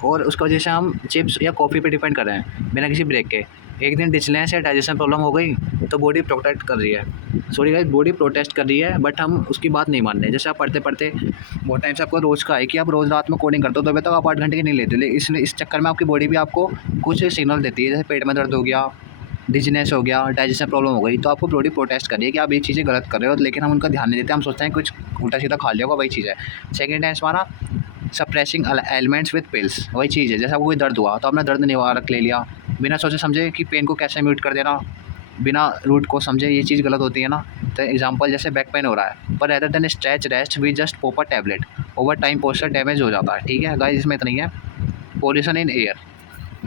और उसकी वजह से हम चिप्स या कॉफ़ी पे डिपेंड कर रहे हैं बिना किसी ब्रेक के। एक दिन डिचलेंस या डाइजेशन प्रॉब्लम हो गई तो बॉडी प्रोटेक्ट कर रही है, सॉरी गाइस, बॉडी प्रोटेस्ट कर रही है, बट हम उसकी बात नहीं मान रहे। जैसे आप पढ़ते पढ़ते बहुत टाइम से आपको रोज़ का है कि आप रोज़ रात में कोडिंग करते हो तो अभी तक आप 8 घंटे की नहीं लेते, इसलिए इस चक्कर में आपकी बॉडी भी आपको कुछ सिग्नल देती है, जैसे पेट में दर्द हो गया, डिजीनेस हो गया, डाइजेशन प्रॉब्लम हो गई, तो आपको बॉडी प्रोटेस्ट कर रही है कि आप ये चीज़ें गलत कर रहे हो, लेकिन हम उनका ध्यान नहीं देते। हम सोचते हैं कुछ उल्टा सीधा खा लिया होगा, वही चीज़ है। सेकेंड है हमारा सप्रेसिंग एलिमेंट्स विद पिल्स, वही चीज़ है। जैसे आपको कोई दर्द हुआ तो आपने दर्द निवारक ले लिया बिना सोचे समझे कि पेन को कैसे म्यूट कर देना, बिना रूट को समझे, ये चीज़ गलत होती है ना। तो एग्जांपल जैसे बैक पेन हो रहा है पर rather than stretch rest we just pop a tablet, over time posture damage हो जाता है, ठीक है गाइस। इसमें इतना ही है। Pollution in air,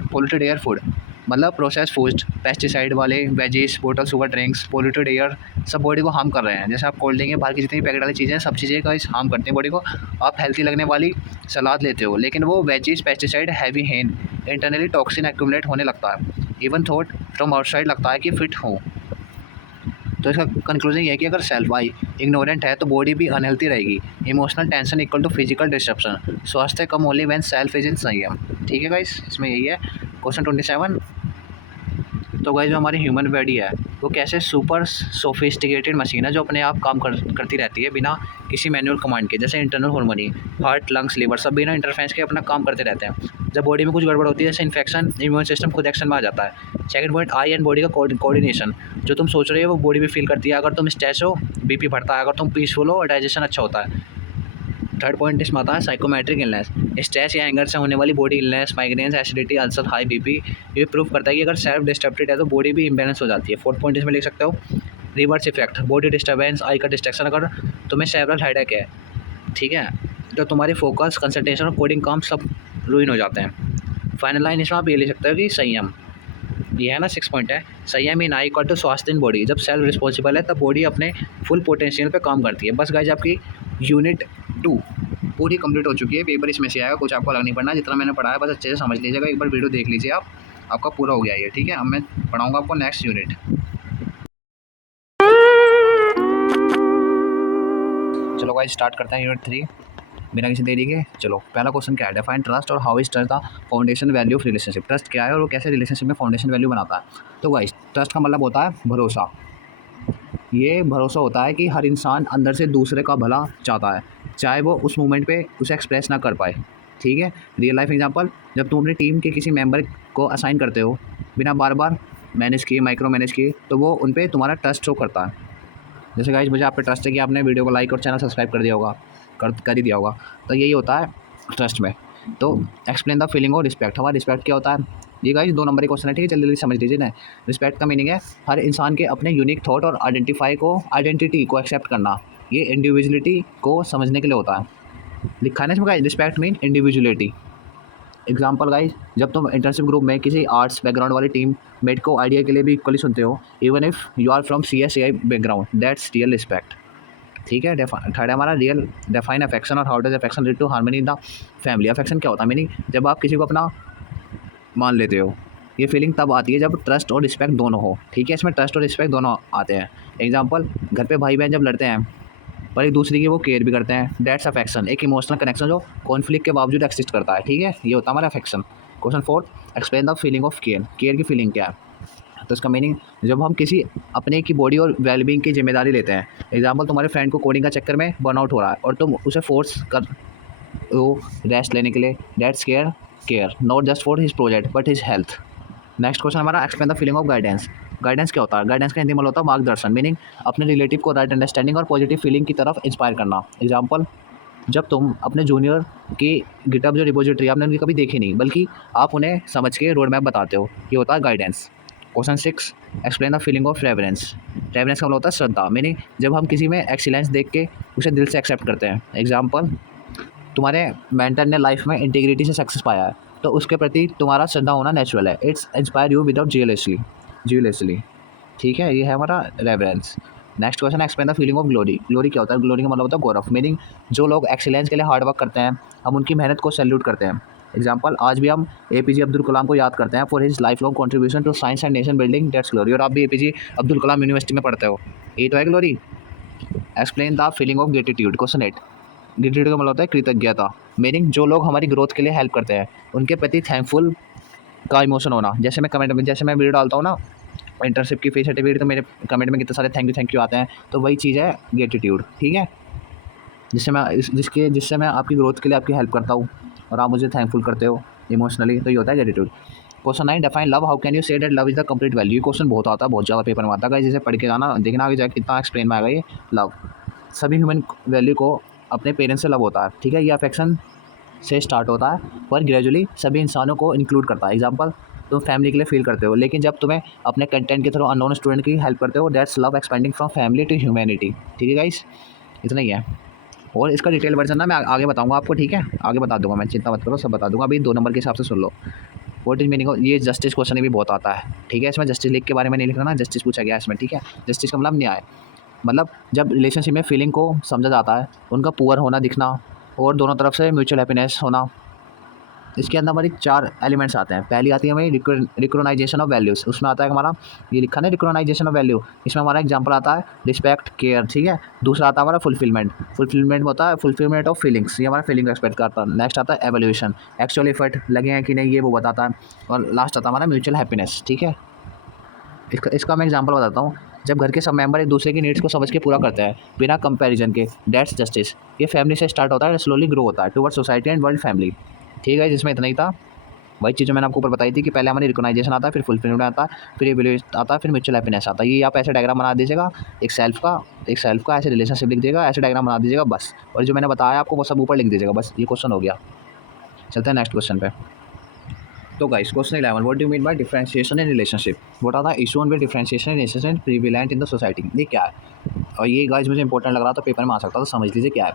polluted air food, मतलब प्रोसेस फूड, पेस्टिसाइड वाले veggies, bottle sugar drinks, polluted air, सब बॉडी को हार्म कर रहे हैं। जैसे आप कोल्ड ड्रिंक, बाहर की जितनी पैकेट वाली चीज़ें, सब चीज़ें का हार्म करते हैं बॉडी को। आप हेल्थी लगने वाली सलाद लेते हो लेकिन वो veggies, pesticide, heavy hand, internally toxin accumulate होने लगता है, इवन थॉट फ्रॉम आउटसाइड लगता है कि फिट हो। तो इसका कंक्लूजन ये है कि अगर सेल्फ आई इग्नोरेंट है तो बॉडी भी अनहेल्थी रहेगी। Emotional tension equal to physical disruption, स्वास्थ्य come only when self is in संयम, ठीक है गाइस। इसमें यही है। क्वेश्चन 27, तो गाइस जो हमारी ह्यूमन बॉडी है वो कैसे सुपर सोफिस्टिकेटेड मशीन है जो अपने आप काम करती रहती है बिना किसी मैनुअल कमांड के। जैसे internal harmony, heart, lungs, liver, सब बिना इंटरफेरेंस के अपना काम करते रहते हैं। जब बॉडी में कुछ गड़बड़ होती है जैसे इन्फेक्शन, इम्यून सिस्टम खुद एक्शन में आ जाता है। Second point, I and body का कोऑर्डिनेशन, जो तुम सोच रहे हो वो बॉडी भी फील करती है। अगर तुम स्ट्रेस हो बीपी बढ़ता है, अगर तुम पीसफुल हो डाइजेशन अच्छा होता है। थर्ड पॉइंट इसमें आता है साइकोमेट्रिक इलनेस, स्ट्रेस या एंगर से होने वाली body illness, migraines, acidity, ulcer, high BP, ये प्रूव करता है कि अगर सेल्फ डिस्टर्बेड है तो बॉडी भी इम्बैलेंस हो जाती है। फोर्थ पॉइंट इसमें लिख सकते हो रिवर्स इफेक्ट, बॉडी डिस्टर्बेंस, आई का डिस्ट्रैक्शन, अगर तुम्हें सेवरल हेडेक है, ठीक है, तो तुम्हारी फोकस, कंसंट्रेशन और कोडिंग काम सब रुइन हो जाते हैं। फाइनल लाइन इसमें आप ये लिख सकते हो कि संयम, ये है ना 6 पॉइंट है, सही है। मीन आई इक्वल टू स्वास्थ्य इन बॉडी। जब सेल्फ रिस्पॉन्सिबल है तब बॉडी अपने फुल पोटेंशियल पे काम करती है। बस गाइज आपकी यूनिट 2 पूरी कंप्लीट हो चुकी है। पेपर इसमें से आएगा, कुछ आपको अलग नहीं पढ़ना, जितना मैंने पढ़ा है बस अच्छे से समझ लीजिएगा, एक बार वीडियो देख लीजिए आप, आपका पूरा हो गया ये, ठीक है। अब मैं पढ़ाऊँगा आपको नेक्स्ट यूनिट। चलो गाइस स्टार्ट करते हैं यूनिट 3 बिना किसी देरी के। चलो पहला क्वेश्चन क्या है, डिफाइन ट्रस्ट और how is trust the foundation value of relationship. Trust क्या है और वो कैसे रिलेशनशिप में फाउंडेशन वैल्यू बनाता है। तो गाइस ट्रस्ट का मतलब होता है भरोसा। ये भरोसा होता है कि हर इंसान अंदर से दूसरे का भला चाहता है, चाहे वो उस मोमेंट पे उसे एक्सप्रेस ना कर पाए, ठीक है। रियल लाइफ एग्जांपल, जब तुम अपनी टीम के किसी मेंबर को असाइन करते हो बिना बार बार मैनेज किए, माइक्रो मैनेज किए, तो वो उन पर तुम्हारा ट्रस्ट शो करता है। जैसे गाइस मुझे आप पे ट्रस्ट है कि आपने वीडियो को लाइक और चैनल सब्सक्राइब कर दिया होगा, कर ही दिया होगा, तो यही होता है ट्रस्ट में। तो explain the feeling of respect. हमारा रिस्पेक्ट क्या होता है, ये गाइस 2 नंबर का क्वेश्चन है, ठीक है, जल्दी जल्दी समझ लीजिए ना। रिस्पेक्ट का मीनिंग है हर इंसान के अपने यूनिक थॉट और आइडेंटिटी को एक्सेप्ट करना। ये इंडिविजुअलिटी को समझने के लिए होता है। लिखा है ना इसमें guys, respect mean individuality. Example guys, जब तुम इंटर्नशिप ग्रुप में किसी आर्ट्स बैकग्राउंड वाली टीम मेट को आइडिया के लिए भी इक्वली सुनते हो, even if you are from CSAI background, that's real respect, ठीक है। थर्ड है हमारा रियल डिफाइन अफेक्शन और how does affection lead to harmony in the family. Affection क्या होता है, मीनिंग जब आप किसी को अपना मान लेते हो, ये फीलिंग तब आती है जब ट्रस्ट और रिस्पेक्ट दोनों हो, ठीक है। इसमें ट्रस्ट और रिस्पेक्ट दोनों आते हैं। एग्जाम्पल, घर पे भाई बहन जब लड़ते हैं पर एक दूसरे की वो केयर भी करते हैं, दैट्स अफेक्शन। एक इमोशनल कनेक्शन जो कॉन्फ्लिक्ट के बावजूद एक्सिस्ट करता है, ठीक है, ये होता है हमारा affection. Question 4, explain the feeling of care. Care की फीलिंग क्या है, तो इसका मीनिंग जब हम किसी अपने की बॉडी और वेलबींग की जिम्मेदारी लेते हैं। एग्जाम्पल, तुम्हारे फ्रेंड को कोडिंग का चक्कर में बर्नआउट हो रहा है और तुम उसे फोर्स कर वो रेस्ट लेने के लिए, that's care not just for his project but his health. Next question हमारा, explain the feeling of guidance. Guidance क्या होता है, गाइडेंस का हिंदी मतलब होता है मार्गदर्शन, मीनिंग अपने रिलेटिव को राइट अंडरस्टैंडिंग और पॉजिटिव फीलिंग की तरफ इंस्पायर करना। एग्जाम्पल, जब तुम अपने जूनियर की गिटहब जो रिपोजिटरी आपने उनकी कभी देखी नहीं, बल्कि आप उन्हें समझ के रोड मैप बताते हो, ये होता है guidance. Question 6, explain the feeling of reverence. Reverence का मतलब होता है श्रद्धा, मीनिंग जब हम किसी में एक्सीलेंस देख के उसे दिल से एक्सेप्ट करते हैं। एग्जाम्पल, तुम्हारे मेंटर ने लाइफ में इंटीग्रिटी से सक्सेस पाया है, तो उसके प्रति तुम्हारा श्रद्धा होना नेचुरल है। इट्स इंस्पायर यू विदाउट जीलेसली, ठीक है, ये है हमारा reverence. Next question, explain the feeling of glory. Glory क्या होता है, ग्लोरी का मतलब होता है गौरव, मीनिंग जो लोग एक्सीलेंस के लिए हार्ड वर्क करते हैं, हम उनकी मेहनत को सैल्यूट करते हैं। एग्जाम्पल, आज भी हम APJ अब्दुल कलाम को याद करते हैं for his life long contribution to science and nation building, that's glory. और आप भी APJ अब्दुल कलाम यूनिवर्सिटी में पढ़ते हो, ये तो है glory. Explain the feeling of gratitude. Question 8, gratitude का मतलब होता है कृतज्ञता, मीनिंग जो लोग हमारी ग्रोथ के लिए हेल्प करते हैं उनके प्रति थैंकफुल का इमोशन होना। जैसे मैं कमेंट में, जैसे मैं वीडियो डालता हूँ ना इंटर्नशिप की फीस सर्टिफिकेट, तो मेरे कमेंट में कितने सारे थैंक यू आते हैं, तो वही चीज़ है ग्रेटिट्यूड, ठीक है। जिससे मैं आपकी ग्रोथ के लिए आपकी हेल्प करता हूँ और आप मुझे थैंकफुल करते हो इमोशनली, तो ये होता है gratitude. Question 9, define love. How can you say that love is the complete value. ये क्वेश्चन बहुत आता है, बहुत ज़्यादा पेपर में आता है, जिसे पढ़ के जाना, देखना आगे जाकर कितना एक्सप्लेन में आएगा ये। लव, सभी ह्यूमन वैल्यू को अपने पेरेंट्स से लव होता है, ठीक है। ये अफेक्शन से स्टार्ट होता है पर ग्रेजुअली सभी इंसानों को इंक्लूड करता है। एग्जाम्पल, तुम फैमिली के लिए फील करते हो, लेकिन जब तुम्हें अपने कंटेंट के थ्रू अननोन स्टूडेंट की हेल्प करते हो, that's love expanding from family to humanity, ठीक है गाइस, इतना ही है। और इसका डिटेल वर्जन ना मैं आगे बताऊंगा आपको, ठीक है, आगे बता दूंगा मैं, चिंता मत करो, सब बता दूंगा। अभी 2 नंबर के हिसाब से सुन लो। व्हाट इज मीनिंग ऑफ, ये जस्टिस क्वेश्चन भी बहुत आता है, ठीक है। इसमें जस्टिस लीग के बारे में नहीं लिखना ना, जस्टिस पूछा गया इसमें, ठीक है। जस्टिस का मतलब न्याय, मतलब जब रिलेशनशिप में फीलिंग को समझा जाता है, उनका पुअर होना दिखना और दोनों तरफ से म्यूचुअल हैप्पीनेस होना। इसके अंदर हमारी 4 एलिमेंट्स आते हैं। पहली आती है हमारी रिकॉग्नाइजेशन ऑफ वैल्यूज़, उसमें आता है हमारा ये लिखा है रिकॉग्नाइजेशन ऑफ वैल्यू, इसमें हमारा एग्जांपल आता है रिस्पेक्ट, केयर, ठीक है। दूसरा आता है हमारा फुलफिलमेंट होता है फुलफिलमेंट ऑफ फीलिंग्स, ये हमारा फीलिंग एक्सपेक्ट करता है। नेक्स्ट आता है एवोल्यूशन, एक्चुअल एफर्ट लगे हैं कि नहीं ये वो बताता है। और लास्ट आता है हमारा म्यूचुअल हैप्पीनेस, ठीक है। इसका मैं एग्जांपल बताता हूँ, जब घर के सब मेंबर एक दूसरे की नीड्स को समझ के पूरा करते हैं बिना कंपैरिजन के, दैट्स जस्टिस। ये फैमिली से स्टार्ट होता है, स्लोली ग्रो होता है toward society and world family, ठीक है। जिसमें इतना ही था, वही चीज़ जो मैंने आपको ऊपर बताई थी कि पहले हमारी रिकॉग्नाइजेशन आता है, फिर फुलफिलमेंट आता है, फिर एवोल्यूशन आता है, फिर म्यूचुअल हैप्पीनेस आता है। ये आप ऐसे डायग्राम बना दीजिएगा, एक सेल्फ का ऐसे रिलेशनशिप लिख दीजिएगा, ऐसे डायग्राम बना दीजिएगा बस। और जो मैंने बताया आपको वो सब ऊपर लिख दीजिएगा, बस ये क्वेश्चन हो गया। चलते हैं नेक्स्ट क्वेश्चन पे। तो guys question 11, what do you mean by differentiation in relationship, what are the issue with differentiation in relationship prevalent in the society. ये क्या है, और ये गाइस मुझे इंपॉर्टेंट लग रहा था, पेपर में आ सकता था, समझ लीजिए क्या है।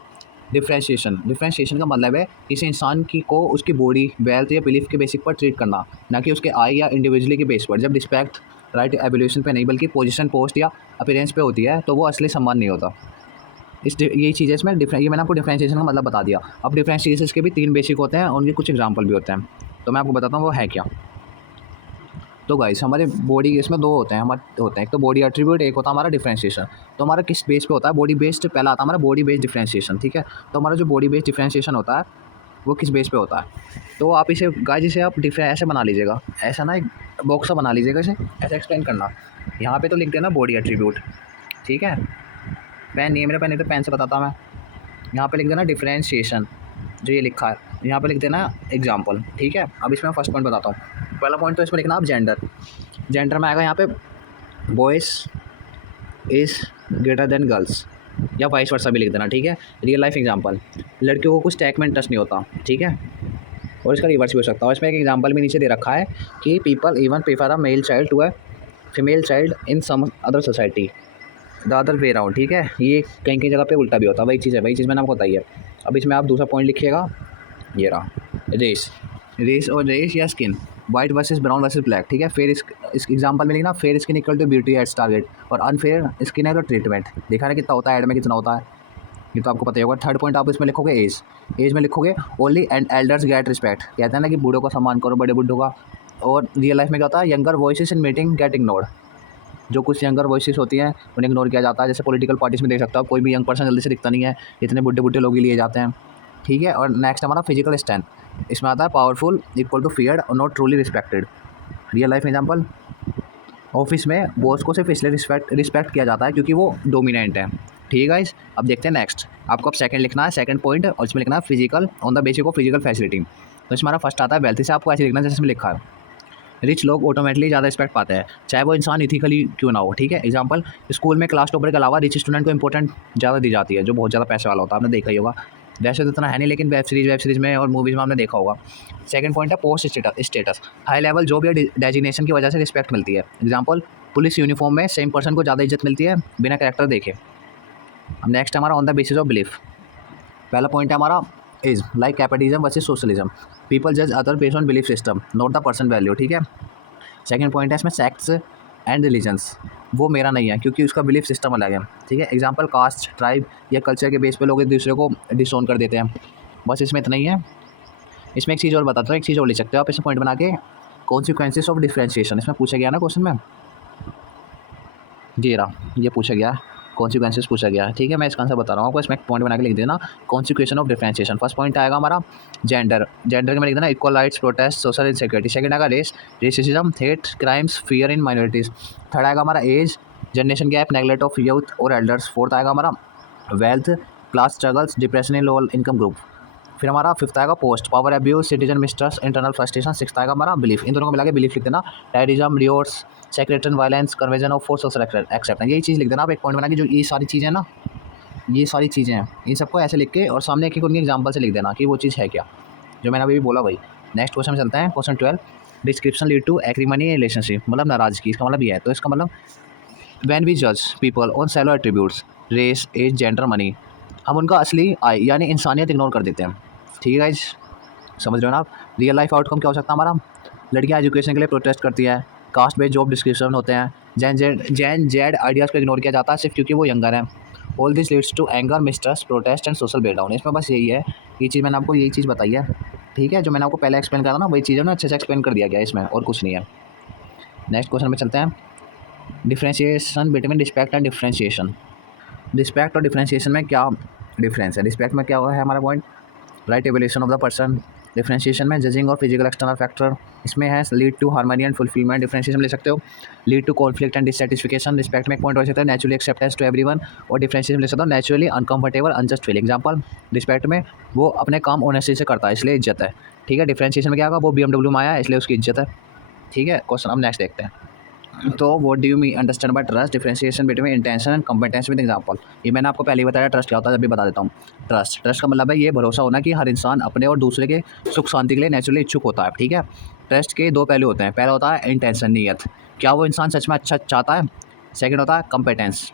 डिफरेंशिएशन का मतलब है किसी इंसान की को उसकी बॉडी, वेल्थ या बिलीफ के बेसिक पर ट्रीट करना, ना कि उसके आय या इंडिविजुअली के बेस पर। जब रिस्पेक्ट राइट एवोल्यूशन पे नहीं बल्कि पोजीशन, पोस्ट या अपीयरेंस पे होती है तो वो असली सम्मान नहीं होता। यही चीज़ है इसमें ये मैंने आपको डिफरेंशिएशन का मतलब बता दिया। अब डिफरेंशिएशन के भी 3 बेसिक होते हैं, उनके कुछ एग्जांपल भी होते हैं, तो मैं आपको बताता हूँ वो है क्या। तो गाइस हमारे बॉडी इसमें 2 होते हैं, एक तो बॉडी एट्रीब्यूट, एक होता है हमारा डिफरेंशिएशन। तो हमारा किस बेस पे होता है? बॉडी बेस्ड पहला आता है हमारा बॉडी बेस्ड डिफरेंशिएशन, ठीक है। तो हमारा जो बॉडी बेस्ड डिफरेंशिएशन होता है वो किस बेस पे होता है? तो आप इसे गाइस इसे आप ऐसे बना लीजिएगा, ऐसा ना एक बॉक्स सा बना लीजिएगा, इसे ऐसे एक्सप्लेन करना। यहाँ पे तो लिख देना बॉडी एट्रीब्यूट, ठीक है। पेन नहीं है मेरा, पेन है तो पेन से बताता मैं। यहाँ पे लिख देना डिफरेंशिएशन, जो ये लिखा है यहाँ पे लिख देना एग्जाम्पल, ठीक है। अब इसमें फर्स्ट पॉइंट बताता हूँ। पहला पॉइंट तो इसमें लिखना आप जेंडर में आएगा यहाँ पे boys is greater than girls, या वाइस वर्सा भी लिख देना, ठीक है। रियल लाइफ एग्जांपल, लड़कियों को कुछ टैग में इंटरेस्ट नहीं होता, ठीक है। और इसका रिवर्स भी हो सकता है। इसमें एक एग्जांपल भी नीचे दे रखा है कि people even prefer a male child to a female child in some other society, the other way round, ठीक है। ये कहीं कहीं जगह पे उल्टा भी होता है, वही चीज़ है, वही चीज़ मैंने आपको बताई है। अब इसमें आप दूसरा पॉइंट लिखिएगा, ये रहा रेस या skin, white versus brown versus black, ठीक है। फिर इस एग्जांपल में लिखना fair skin equal to beauty ads target, और अनफेयर स्किन है तो ट्रीटमेंट। देखा ना कितना होता है, ऐड में कितना होता है, ये तो आपको पता ही होगा। थर्ड पॉइंट आप इसमें लिखोगे एज में लिखोगे only and elders get respect, कहते हैं ना कि बूढ़ों का सम्मान करो, बड़े बुढ़ों का। और रियल लाइफ में क्या होता है? Younger voices in meeting get ignored, जो कुछ यंगर वॉइसेस होती हैं उन्हें इग्नोर किया जाता है। जैसे पॉलिटिकल पार्टीज में देख सकते हो, कोई भी यंग पर्सन जल्दी से दिखता नहीं है, इतने बुढ़े बुढ़े लोग ही लिए जाते हैं, ठीक है। और नेक्स्ट हमारा फिजिकल स्ट्रेंथ, इसमें आता है पावरफुल इक्वल टू फियर्ड और not truly respected. Real life example, office में बॉस को सिर्फ इसलिए रिस्पेक्ट किया जाता है क्योंकि वो डोमिनेंट है, ठीक है गाइस। अब देखते हैं नेक्स्ट, आपको अब सेकंड लिखना है, सेकंड पॉइंट, और इसमें लिखना है physical on the basis of physical facility. तो इसमें हमारा फर्स्ट आता है वेल्थ, से आपको ऐसे लिखना है जैसे इसमें लिखा है, रिच लोग ऑटोमेटिकली ज़्यादा रिस्पेक्ट पाते हैं, चाहे वो इंसान इथिकली क्यों ना हो, ठीक है। एग्जांपल, स्कूल में क्लास टॉपर के अलावा रिच स्टूडेंट को इंपॉर्टेंट ज़्यादा दी जाती है, जो बहुत ज़्यादा पैसे वाला होता है, आपने देखा ही होगा। वैसे तो इतना है नहीं, लेकिन वेब सीरीज़ में और मूवीज़ में आपने देखा होगा। सेकंड पॉइंट है post status, high level job या डेजिग्नेशन की वजह से रिस्पेक्ट मिलती है। एग्जांपल, पुलिस यूनिफॉर्म में सेम पर्सन को ज़्यादा इज्जत मिलती है बिना कैरेक्टर देखे। अब नेक्स्ट हमारा on the basis of belief, पहला पॉइंट है हमारा is like capitalism versus socialism, people जज other based on belief system not the person value, ठीक है। सेकंड पॉइंट है इसमें सेक्ट्स एंड रिलीजन्स, वो मेरा नहीं है क्योंकि उसका बिलीफ सिस्टम अलग है, ठीक है। एग्जांपल, कास्ट, ट्राइब या कल्चर के बेस पे लोग एक दूसरे को डिसोन कर देते हैं। बस इसमें इतना ही है। इसमें एक चीज़ और बताता हूँ, एक चीज़ और लिख सकते हो आप इसमें पॉइंट बना के, कॉन्सिक्वेंसेस ऑफ डिफरेंशिएशन, इसमें पूछा गया ना क्वेश्चन में, जी रहा, ये पूछा गया, कॉन्सिक्वेंसेस पूछा गया है, ठीक है। मैं इसका आंसर बता रहा हूँ आपको, इसमें पॉइंट बना के लिख देना consequence of differentiation. First point आएगा हमारा जेंडर के में लिख देना equal rights, protest, social insecurity. Second आएगा racism, hate, crimes, fear in minorities. Third आएगा हमारा age, generation gap, neglect of youth और एल्डर्स। फोर्थ आएगा हमारा wealth, class struggles, depression in low income group. फिर हमारा फिफ्थ आएगा post, power abuse, citizen mistrust, internal frustration. Six आएगा हमारा बिलीफ, इन दोनों को मिला के बिलीफ लिख देना, terrorism, riots, sectarian violence, conversion of force, social acceptance. यही चीज़ लिख देना आप एक पॉइंट बना के, जो ये सारी चीज़ें ना, ये सारी चीज़ें हैं, इन सबको ऐसे लिख के और सामने एक उनके एग्जाम्पल से लिख देना कि वो चीज़ है क्या, जो मैंने अभी भी बोला वही। नेक्स्ट क्वेश्चन में चलते हैं, question 12, description lead to acrimony relationship, मतलब नाराज़गी, इसका मतलब ये है। तो इसका मतलब व्हेन वी जज people on shallow attributes, race, age, gender, money, हम उनका असली आय यानी इंसानियत इग्नोर कर देते हैं, ठीक है गाइस, समझ रहे हो ना आप। रियल लाइफ आउटकम क्या हो सकता है हमारा, लड़कियां एजुकेशन के लिए प्रोटेस्ट करती हैं, कास्ट बेस्ड जॉब डिस्क्रिप्शन होते हैं, जैन जेड आइडियाज़ को इग्नोर किया जाता है सिर्फ क्योंकि वो यंगर हैं। All this leads to anger, mistrust, protest and social breakdown. इसमें बस यही है, ये चीज़ मैंने आपको यही चीज़ बताई है, ठीक है। जो मैंने आपको पहले एक्सप्लेन करा था ना, वही चीज़ है ना, अच्छे से एक्सप्लेन कर दिया गया इसमें, और कुछ नहीं है। नेक्स्ट क्वेश्चन में चलते हैं, differentiation between respect and differentiation. Respect और डिफ्रेंशिएशन में क्या डिफरेंस है? रिस्पेक्ट में क्या है हमारा point, right evolution of the person. Differentiation में जजिंग और फिजिकल एक्सटर्नल फैक्टर, इसमें है lead to harmony and fulfilment. Differentiation ले सकते हो lead to conflict and dissatisfaction. Respect में एक पॉइंट हो सकता है नेचुरली एक्सेप्टेंस टू एवरीवन, और डिफरेंशिएशन ले सकता हो naturally uncomfortable unjust feel. Example, respect में वो अपने काम ऑनेस्टी से करता है इसलिए इज्जत है, ठीक है। डिफरेंशिएशन में क्या होगा, वो BMW में आया है इसलिए उसकी इज्जत है, ठीक है। क्वेश्चन अब नेक्स्ट देखते हैं, तो what do you me understand by trust, differentiation between intention and competence with example. ये मैंने आपको पहले ही बताया ट्रस्ट क्या होता है, जब भी बता देता हूँ। ट्रस्ट का मतलब है ये भरोसा होना कि हर इंसान अपने और दूसरे के सुख शांति के लिए नेचुरली इच्छुक होता है, ठीक है। ट्रस्ट के 2 पहलू होते हैं, पहला होता है इंटेंशन, नीयत, क्या वो इंसान सच में अच्छा चाहता है। सेकंड होता है कंपेटेंस,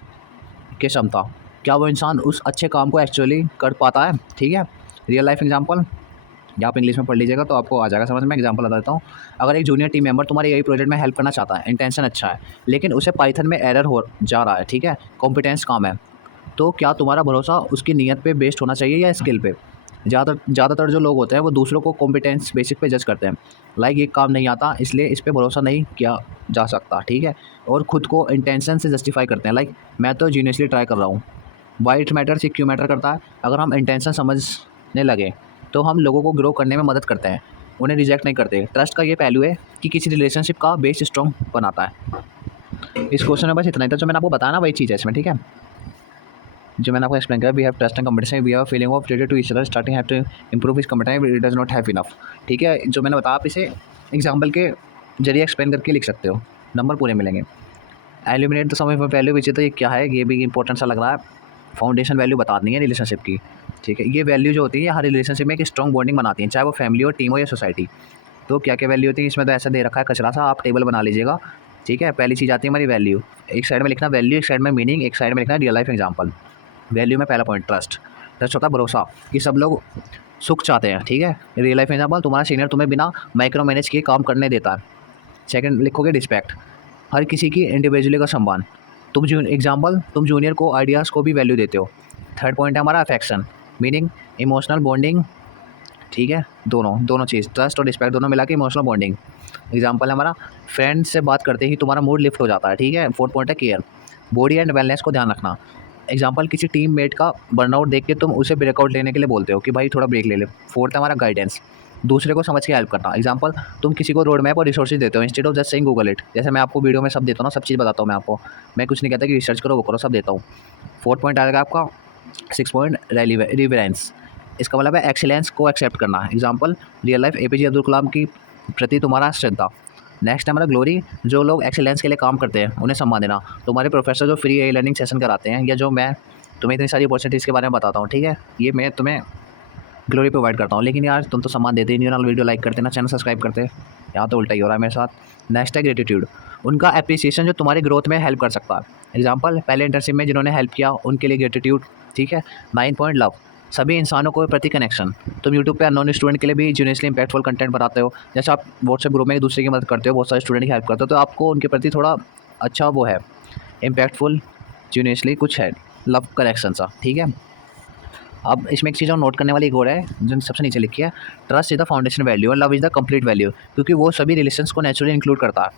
की क्षमता, क्या वो इंसान उस अच्छे काम को एक्चुअली कर पाता है, ठीक है। रियल लाइफ एग्जांपल, या आप इंग्लिश में पढ़ लीजिएगा तो आपको आ जाएगा समझ में। एग्जांपल बता देता हूँ। अगर एक जूनियर टीम मेंबर तुम्हारे यही प्रोजेक्ट में हेल्प करना चाहता है, इंटेंशन अच्छा है, लेकिन उसे पाइथन में एरर हो जा रहा है, ठीक है, कॉम्पिटेंस कम है, तो क्या तुम्हारा भरोसा उसकी नीयत पे बेस्ड होना चाहिए या स्किल पे? ज़्यादातर जो लोग होते हैं वो दूसरों को कॉम्पिटेंस बेसिक पे जज करते हैं। लाइक ये काम नहीं आता इसलिए इस पे भरोसा नहीं किया जा सकता, ठीक है, और खुद को इंटेंशन से जस्टिफाई करते हैं। लाइक मैं तो जीनियसली ट्राई कर रहा हूँ। वाई इट मैटर्स, ये क्यों मैटर करता है? अगर हम इंटेंशन समझने लगे तो हम लोगों को ग्रो करने में मदद करते हैं, उन्हें रिजेक्ट नहीं करते। ट्रस्ट का ये पहलू है कि किसी रिलेशनशिप का बेस स्ट्रॉन्ग बनाता है। इस क्वेश्चन में बस इतना ही था जो मैंने आपको बताया ना, वही चीज़ है इसमें, ठीक है, जो मैंने आपको एक्सप्लेन किया। We have trust and competition, we have feeling of related to each other, starting have to improve his competence, it does not have enough, ठीक है। जो मैंने बताया आप इसे एग्जाम्पल के जरिए एक्सप्लेन करके लिख सकते हो, नंबर पूरे मिलेंगे। Eliminate the sum of value which तो ये क्या है, ये भी इंपॉर्टेंट सा लग रहा है। फाउंडेशन वैल्यू बतानी है रिलेशनशिप की, ठीक है। ये वैल्यू जो होती है हर रिलेशनशिप में एक स्ट्रॉन्ग बॉन्डिंग बनाती है, चाहे वो फैमिली हो, टीम हो या सोसाइटी। तो क्या क्या वैल्यू होती है इसमें तो ऐसा दे रखा है कचरा सा, आप टेबल बना लीजिएगा, ठीक है। पहली चीज़ आती है हमारी वैल्यू, एक साइड में लिखना वैल्यू, एक साइड में मीनिंग, एक साइड में लिखना रियल लाइफ एग्जाम्पल। वैल्यू में पहला पॉइंट ट्रस्ट। ट्रस्ट होता है भरोसा कि सब लोग सुख चाहते हैं, ठीक है। रियल लाइफ एग्जाम्पल, तुम्हारा सीनियर तुम्हें बिना माइक्रो मैनेज किए काम करने देता है। सेकंड लिखोगे रिस्पेक्ट, हर किसी की इंडिविजुअली का सम्मान। तुम एग्जाम्पल, तुम जूनियर को आइडियाज़ को भी वैल्यू देते हो। थर्ड पॉइंट है हमारा अफेक्शन, मीनिंग इमोशनल बॉन्डिंग, ठीक है। दोनों चीज़, ट्रस्ट और रिस्पेक्ट दोनों मिला के इमोशनल बॉन्डिंग। एग्जाम्पल है हमारा, फ्रेंड से बात करते ही तुम्हारा मूड लिफ्ट हो जाता है, ठीक है। फोर्थ पॉइंट है केयर, बॉडी एंड वेलनेस को ध्यान रखना। एग्जाम्पल, किसी टीम मेट का बर्नआउट देख के तुम उसे ब्रेकआउट लेने के लिए बोलते हो कि भाई थोड़ा ब्रेक ले ले। फोर्थ है हमारा गाइडेंस, दूसरे को समझ के हेल्प करना। एग्जाम्पल, तुम किसी को रोड मैप और रिसोर्सेज देते हो instead of just saying Google it. जैसे मैं आपको वीडियो में सब देता हूँ ना, सब चीज़ बताता हूँ मैं आपको, मैं कुछ नहीं कहता कि रिसर्च करो वो करो, सब देता हूँ। फोर्थ पॉइंट आएगा आपका, सिक्स पॉइंट रिवरेंस, इसका मतलब है एक्सीलेंस को एक्सेप्ट करना। Example, real life APJ Abdul Kalam की प्रति तुम्हारा श्रद्धा। नेक्स्ट है हमारा ग्लोरी, जो लोग एक्सीलेंस के लिए काम करते हैं उन्हें सम्मान देना। तुम्हारे प्रोफेसर जो फ्री लर्निंग सेशन कराते हैं, या जो मैं तुम्हें इतनी सारी अपॉर्चुनिटीज़ के बारे में बताता हूँ, ठीक है, ये मैं तुम्हें ग्लोरी प्रोवाइड करता हूँ। लेकिन यार तुम तो सम्मान देते ही नहीं हो, ना वीडियो लाइक करते ना चैनल सब्सक्राइब करते, यहाँ तो उल्टा ही हो रहा है मेरे साथ। नेक्स्ट है ग्रेटिट्यूड, उनका एप्रिसिएशन जो तुम्हारी ग्रोथ में हेल्प कर सकता है। एग्जाम्पल, पहले इंटर्नशिप में जिन्होंने हेल्प किया उनके लिए ग्रेटिट्यूड, ठीक है। 9 पॉइंट लव, सभी इंसानों को प्रति कनेक्शन। तुम यूट्यूब पे अननोन स्टूडेंट के लिए भी जीनियसली इंपैक्टफुल कंटेंट बनाते हो, जैसे आप व्हाट्सएप ग्रुप में एक दूसरे की मदद करते हो, बहुत सारे स्टूडेंट की हेल्प करते हो, तो आपको उनके प्रति थोड़ा अच्छा वो है, इम्पैक्टफुल, जीनियसली कुछ है, लव कनेक्शन सा, ठीक है। अब इसमें एक चीज़ और नोट करने वाली एक और है जो सबसे नीचे लिखी है, trust is the foundation value और love is the complete value, क्योंकि वो सभी रिलेशंस को नेचुरली इंक्लूड करता है।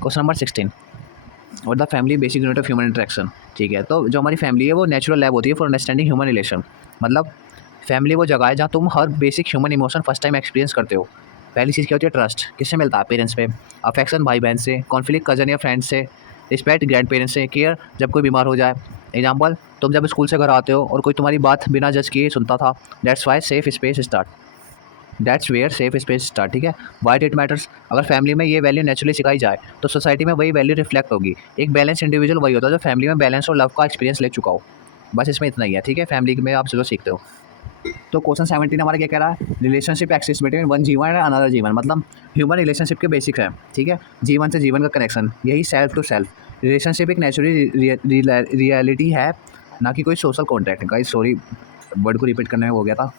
क्वेश्चन नंबर 16, और the family basic unit of human interaction, ठीक है। तो जो हमारी फैमिली है वो नेचुरल लैब होती है फॉर अंडरस्टैंडिंग ह्यूमन रिलेशन। मतलब फैमिली वो जगह है जहाँ तुम हर basic human emotion first time experience करते हो। पहली चीज़ क्या होती है, ट्रस्ट किससे मिलता है, पेरेंट्स पे। अफेक्शन भाई बहन से, कॉन्फ्लिक्ट कजन या फ्रेंड्स से, रिस्पेक्ट ग्रैंड पेरेंट्स से, केयर जब कोई बीमार हो जाए। एग्जाम्पल, तुम जब स्कूल से घर आते हो और कोई तुम्हारी बात बिना जज किए सुनता था, that's where safe space start, ठीक है। वाइट इट मैटर्स, अगर फैमिली में ये वैल्यू नेचुरली सिखाई जाए तो सोसाइटी में वही वैल्यू रिफ्लेक्ट होगी। एक बैलेंस इंडिविजुअल वही होता है जो फैमिली में बैलेंस और लव का एक्सपीरियंस ले चुका हो। बस इसमें इतना ही है, ठीक है, फैमिली में आप जो सीखते हो। तो क्वेश्चन 17 हमारा क्या कह रहा है, रिलेशनशिप एक्सिस्ट बिटवीन वन जीवन एंड अनदर जीवन, मतलब ह्यूमन रिलेशनशिप के बेसिक्स है, ठीक है। जीवन से जीवन का कनेक्शन, यही सेल्फ टू सेल्फ रिलेशनशिप एक नेचुरली रियलिटी है, ना कि कोई social contract. Guys sorry word को रिपीट करने में हो गया था।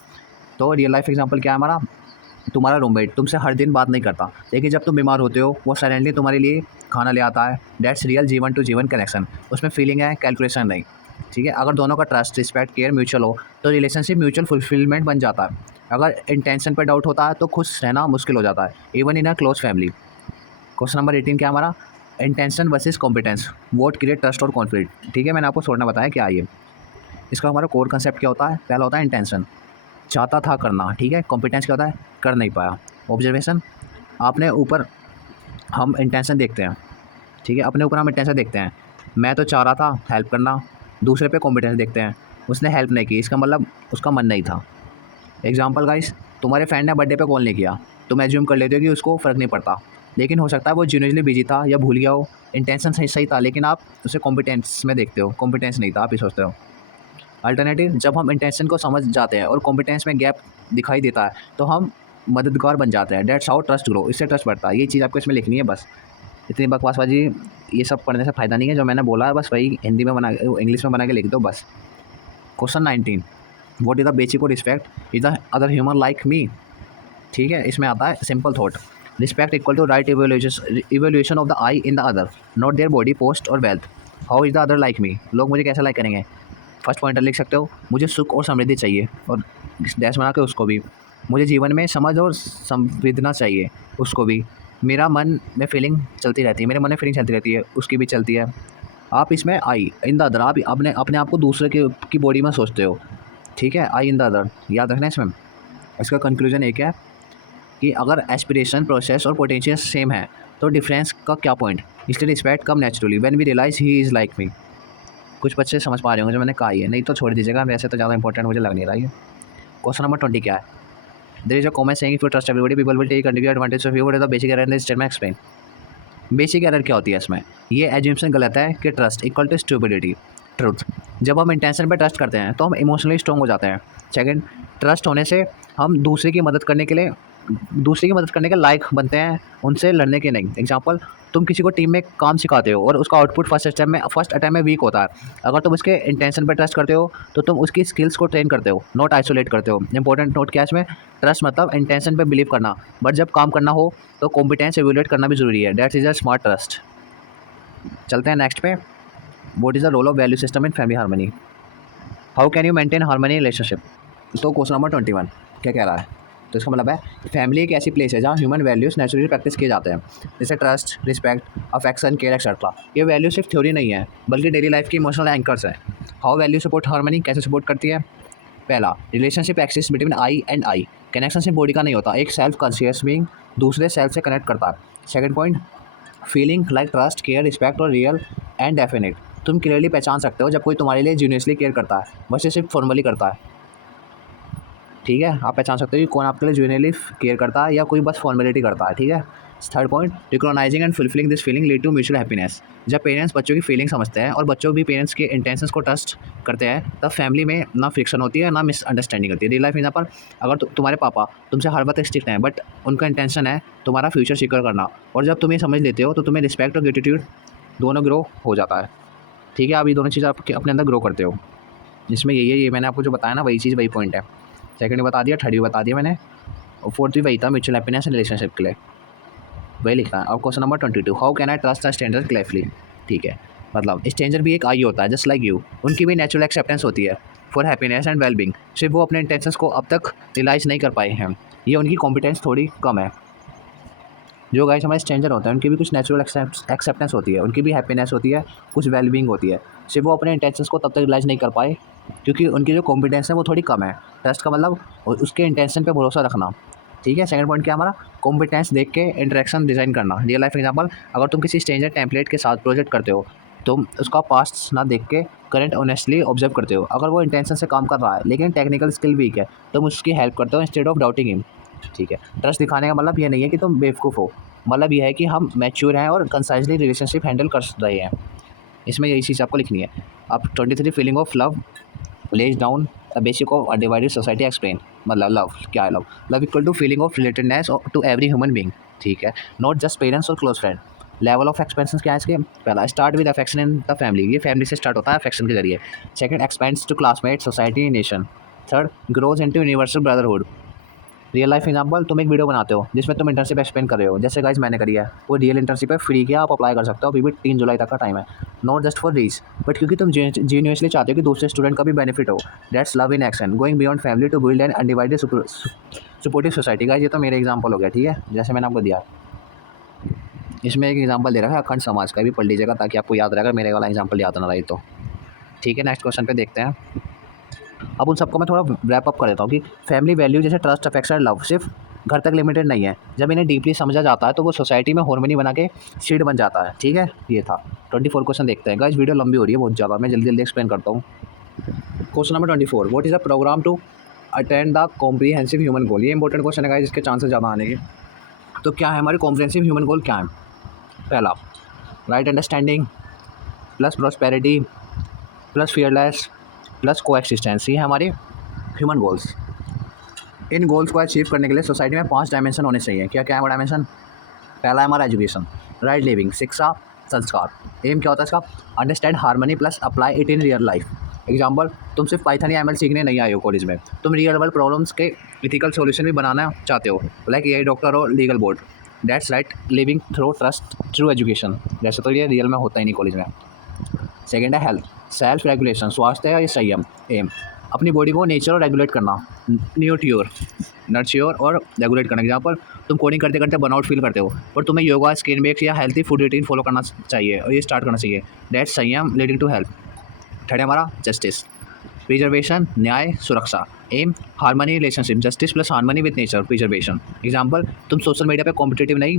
तो रियल लाइफ एग्जांपल क्या है हमारा, तुम्हारा रूममेट तुमसे हर दिन बात नहीं करता, लेकिन जब तुम बीमार होते हो वो साइलेंटली तुम्हारे लिए खाना ले आता है। दैट्स रियल जीवन टू जीवन कनेक्शन, उसमें फीलिंग है, कैलकुलेशन नहीं, ठीक है। अगर दोनों का ट्रस्ट, रिस्पेक्ट, केयर म्यूचुअल हो तो रिलेशनशिप म्यूचुअल फुलफिलमेंट बन जाता है। अगर इंटेंशन पर डाउट होता है तो खुश रहना मुश्किल हो जाता है, even in a close family. Question number 18 क्या हमारा, intention versus competence, vote create trust और कॉन्फिडेंस, ठीक है। मैंने आपको छोड़ना बताया क्या ये, इसका हमारा कोर कंसेप्ट क्या होता है। पहला होता है इंटेंशन, चाहता था करना, ठीक है। कॉम्पिटेंस क्या होता है, कर नहीं पाया। ऑब्जर्वेशन, आपने ऊपर हम इंटेंशन देखते हैं, ठीक है, अपने ऊपर हम इंटेंशन देखते हैं। मैं तो चाह रहा था हेल्प करना, दूसरे पे कॉम्पिटेंस देखते हैं, उसने हेल्प नहीं की, इसका मतलब उसका मन नहीं था। एग्जांपल गाइस, तुम्हारे फ्रेंड ने बर्थडे पे कॉल नहीं किया, तुम एज्यूम कर लेते हो कि उसको फ़र्क नहीं पड़ता, लेकिन हो सकता है वो जेन्युइनली बिजी था या भूल गया हो। इंटेंशन सही था, लेकिन आप उसे कॉम्पिटेंस में देखते हो, कॉम्पिटेंस नहीं था, आप ही सोचते हो। अल्टरनेटिव, जब हम इंटेंशन को समझ जाते हैं और कॉम्पिटेंस में गैप दिखाई देता है तो हम मददगार बन जाते हैं। डेट्स हाउ ट्रस्ट ग्रो, इससे ट्रस्ट बढ़ता है। ये चीज़ आपको इसमें लिखनी है बस। इतनी बकवासबाजी ये सब पढ़ने से फ़ायदा नहीं है, जो मैंने बोला है बस वही हिंदी में बना इंग्लिश में बना के लिख दो बस। Question 19, what is the basic of respect is the other human like me. ठीक है, इसमें आता है simple thought, respect equal to right evolution of the I in the other, not their body, post और wealth. How is the other like me, लोग मुझे कैसे like करेंगे। फर्स्ट पॉइंटर लिख सकते हो, मुझे सुख और समृद्धि चाहिए, और डैश बना के उसको भी, मुझे जीवन में समझ और संवेदना चाहिए, उसको भी, मेरा मन में फीलिंग चलती रहती है, मेरे मन में फीलिंग चलती रहती है, उसकी भी चलती है। आप इसमें आई इन द अदर, आप अपने आप को दूसरे की बॉडी में सोचते हो। ठीक है, आई इन द अदर याद रखना इसमें। इसका कंक्लूजन एक है कि अगर एस्पिरेशन, प्रोसेस और पोटेंशियल सेम है तो डिफरेंस का क्या पॉइंट, इसलिए respect come naturally when we realise he is like me. कुछ बच्चे समझ पा रहे होंगे जो मैंने कहा ही है, नहीं तो छोड़ दीजिएगा, वैसे तो ज़्यादा इंपॉर्टेंट मुझे लग नहीं रहा है। क्वेश्चन नंबर 20 क्या है, there is a common saying if you trust everybody people will take advantage of you, what is the basic error in this statement, explain. Basic error क्या होती है इसमें, ये एज्यूम्पशन गलत है कि trust equal to stupidity. Truth, जब हम इंटेंशन पे ट्रस्ट करते हैं तो हम इमोशनली स्ट्रॉन्ग हो जाते हैं। सेकंड, ट्रस्ट होने से हम दूसरे की मदद करने के लायक बनते हैं, उनसे लड़ने के नहीं। एग्जांपल, तुम किसी को टीम में काम सिखाते हो और उसका आउटपुट फर्स्ट अटैम्प में वीक होता है, अगर तुम उसके इंटेंशन पे ट्रस्ट करते हो तो तुम उसकी स्किल्स को ट्रेन करते हो, नॉट आइसोलेट करते हो। इंपॉर्टेंट नोट क्या है इसमें, ट्रस्ट मतलब इंटेंशन पे बिलीव करना, बट जब काम करना हो तो कॉम्पिटेंस एवेल्यूएट करना भी जरूरी है, that is a smart trust. चलते हैं नेक्स्ट पे, what is the role of value system in family harmony, how can you maintain harmony relationship. तो क्वेश्चन नंबर 21 क्या कह रहा है, तो इसका मतलब है फैमिली एक ऐसी प्लेस है जहाँ ह्यूमन वैल्यूज़ नेचुरली प्रैक्टिस किए जाते हैं, जैसे trust, respect, affection, care etcetera. ये वैल्यू सिर्फ थ्योरी नहीं है बल्कि डेली लाइफ की इमोशनल एंकर्स हैं। हाउ वैल्यू सपोर्ट हार्मनी, कैसे सपोर्ट करती है। पहला, relationship exist between I and I, connection सिर्फ बॉडी का नहीं होता, एक सेल्फ कॉन्शियस बीइंग दूसरे सेल्फ से कनेक्ट करता है। Second point, feeling like trust, care, respect और रियल एंड डेफिनेट, तुम क्लियरली पहचान सकते हो जब कोई तुम्हारे लिए जीनियसली केयर करता है, वैसे सिर्फ फॉर्मली करता है। ठीक है, आप पहचान सकते हो कि कौन आपके लिए जेन्युइनली केयर करता है या कोई बस फॉर्मेलिटी करता है। ठीक है, third point, recognising and fulfilling this feeling lead to mutual happiness, जब पेरेंट्स बच्चों की फीलिंग समझते हैं और बच्चों भी पेरेंट्स के इंटेंशंस को ट्रस्ट करते हैं, तब फैमिली में ना फ्रिक्शन होती है ना मिसअंडरस्टैंडिंग होती है। रियल लाइफ एग्जांपल, अगर तुम्हारे पापा तुमसे हर वक्त स्ट्रिक्ट हैं बट उनका इंटेंशन है तुम्हारा फ्यूचर सिक्योर करना, और जब तुम ये समझ लेते हो तो तुम्हें रिस्पेक्ट और ग्रेटिट्यूड दोनों ग्रो हो जाता है। ठीक है, आप ये दोनों चीज़ आप अपने अंदर ग्रो करते हो, जिसमें ये मैंने आपको जो बताया ना वही चीज़ वही पॉइंट है। सेकंड भी बता दिया, थर्ड भी बता दिया मैंने, और फोर्थ भी वही था, म्यूचुअल हैप्पीनेस रिलेशनशिप के लिए वही लिखना है। और question number 22, how can I trust a stranger carefully. ठीक है, मतलब स्ट्रेंजर भी एक आई होता है जस्ट लाइक यू, उनकी भी नेचुरल एक्सेप्टेंस होती है फॉर हैप्पीनेस एंड वेलबींग, सिर्फ वो अपने इंटेंशंस को अब तक रियलाइज़ नहीं कर पाए हैं, ये उनकी कॉम्पिटेंस थोड़ी कम है। जो गाइस हमारे स्ट्रेंजर होते हैं उनकी भी कुछ नेचुरल एक्सेप्टेंस होती है, उनकी भी हैप्पीनेस होती है, कुछ वेलबींग होती है, सिर्फ वो अपने इंटेंशंस को तब तक रियलाइज़ नहीं कर पाए क्योंकि उनकी जो कॉम्पिटेंस है वो थोड़ी कम है। ट्रस्ट का मतलब उसके इंटेंशन पे भरोसा रखना। ठीक है, सेकंड पॉइंट क्या हमारा, कॉम्पिटेंस देख के इंटरेक्शन डिज़ाइन करना। रियल लाइफ एग्जांपल, अगर तुम किसी स्ट्रेंजर टेम्पलेट के साथ प्रोजेक्ट करते हो तुम उसका पास्ट ना देख के करंट ऑनेस्टली ऑब्जर्व करते हो, अगर वो इंटेंशन से काम कर रहा है लेकिन टेक्निकल स्किल वीक है तुम उसकी हेल्प करते हो इंस्टेड ऑफ डाउटिंग हिम। ठीक है, ट्रस्ट दिखाने का मतलब ये नहीं है कि तुम बेवकूफ़ हो, मतलब ये है कि हम मैच्योर हैं और कंसाइजली रिलेशनशिप हैंडल कर रहे हैं। इसमें यही चीज़ आपको लिखनी है। अब 23, feeling of love lays down the basic of undivided society, explain. मतलब लव क्या है, love equal to feeling of relatedness to every human being. ठीक है, नॉट जस्ट पेरेंट्स और close friend. Level of expansion क्या है इसके, पहला, start with affection in the family, ये फैमिली से स्टार्ट होता है अफेक्शन के जरिए। Second, expands to classmate, society, nation. Third, grows into universal brotherhood. Real life example, तुम एक वीडियो बनाते हो जिसमें तुम इंटर्नशिप एक्सप्लेन कर रहे हो, जैसे गाइस मैंने करी है, वो रियल इंटर्नशिप है, फ्री किया, आप अप्लाई कर सकते हो, अभी भी 3 जुलाई तक का टाइम है। Not just for reach but क्योंकि तुम जीनियसली चाहते हो कि दूसरे स्टूडेंट का भी बेनिफिट हो, that's love in action, going beyond family to build an undivided supportive society. Guys ये तो मेरे एग्जाम्पल हो गया। ठीक है, जैसे मैंने आपको दिया, इसमें एक एग्जाम्पल दे रखा है अखंड समाज का, भी पढ़ लीजिएगा ताकि आपको याद रहेगा, मेरे वाला एग्जाम्पल याद ना रही तो। ठीक है, नेक्स्ट क्वेश्चन पे देखते हैं। अब उन सबको मैं थोड़ा रैप अप कर देता हूँ कि फैमिली वैल्यू जैसे ट्रस्ट, अफेक्शन, लव सिर्फ घर तक लिमिटेड नहीं है, जब इन्हें डीपली समझा जाता है तो वो सोसाइटी में हार्मनी बना के सीड बन जाता है। ठीक है, ये था 24 क्वेश्चन। देखते हैं गाइस, वीडियो लंबी हो रही है बहुत ज़्यादा, मैं जल्दी जल्दी एक्सप्लेन करता हूँ। Question number 24, what is the programme to attend the comprehensive human goal. ये इंपॉर्टेंट क्वेश्चन है गाइस, इसके चांसेस ज़्यादा आने के। तो क्या है हमारे कॉम्प्रीहेंसिव ह्यूमन गोल, क्या है। पहला, right understanding plus prosperity plus fearless plus coexistence, ये है हमारे ह्यूमन गोल्स। इन गोल्स को अचीव करने के लिए सोसाइटी में 5 डायमेंशन होने चाहिए। क्या क्या है वो डायमेंशन, पहला है हमारा एजुकेशन, राइट लिविंग, शिक्षा, संस्कार। एम क्या होता है इसका, understand harmony plus apply it in real life. Example, तुम सिर्फ पाइथन या एमएल सीखने नहीं आए हो कॉलेज में, तुम रियल वर्ल्ड प्रॉब्लम्स के इथिकल सॉल्यूशन भी बनाना चाहते हो, लाइक एआई डॉक्टर और legal board. That's right, living through trust through education. जैसे तो ये रियल में होता ही नहीं कॉलेज में। सेकेंड है हेल्थ, सेल्फ रेगुलेशन, स्वास्थ्य या संयम। एम, अपनी बॉडी को नेचर और रेगुलेट करना, न्यूट्योर नर्च्योर और रेगुलेट करना। एग्जाम्पल, तुम कोडिंग करते करते बर्नआउट फील करते हो, पर तुम्हें योगा, स्किन ब्रेक्स या हेल्थी फूड रूटीन फॉलो करना चाहिए और ये स्टार्ट करना चाहिए। दैट्स संयम लीडिंग टू हेल्थ। थर्ड है हमारा जस्टिस, प्रिजर्वेशन, न्याय, सुरक्षा। Um, harmony relationship, justice plus harmony with nature, preservation. Example, तुम सोशल मीडिया पे कॉम्पिटिटिव नहीं,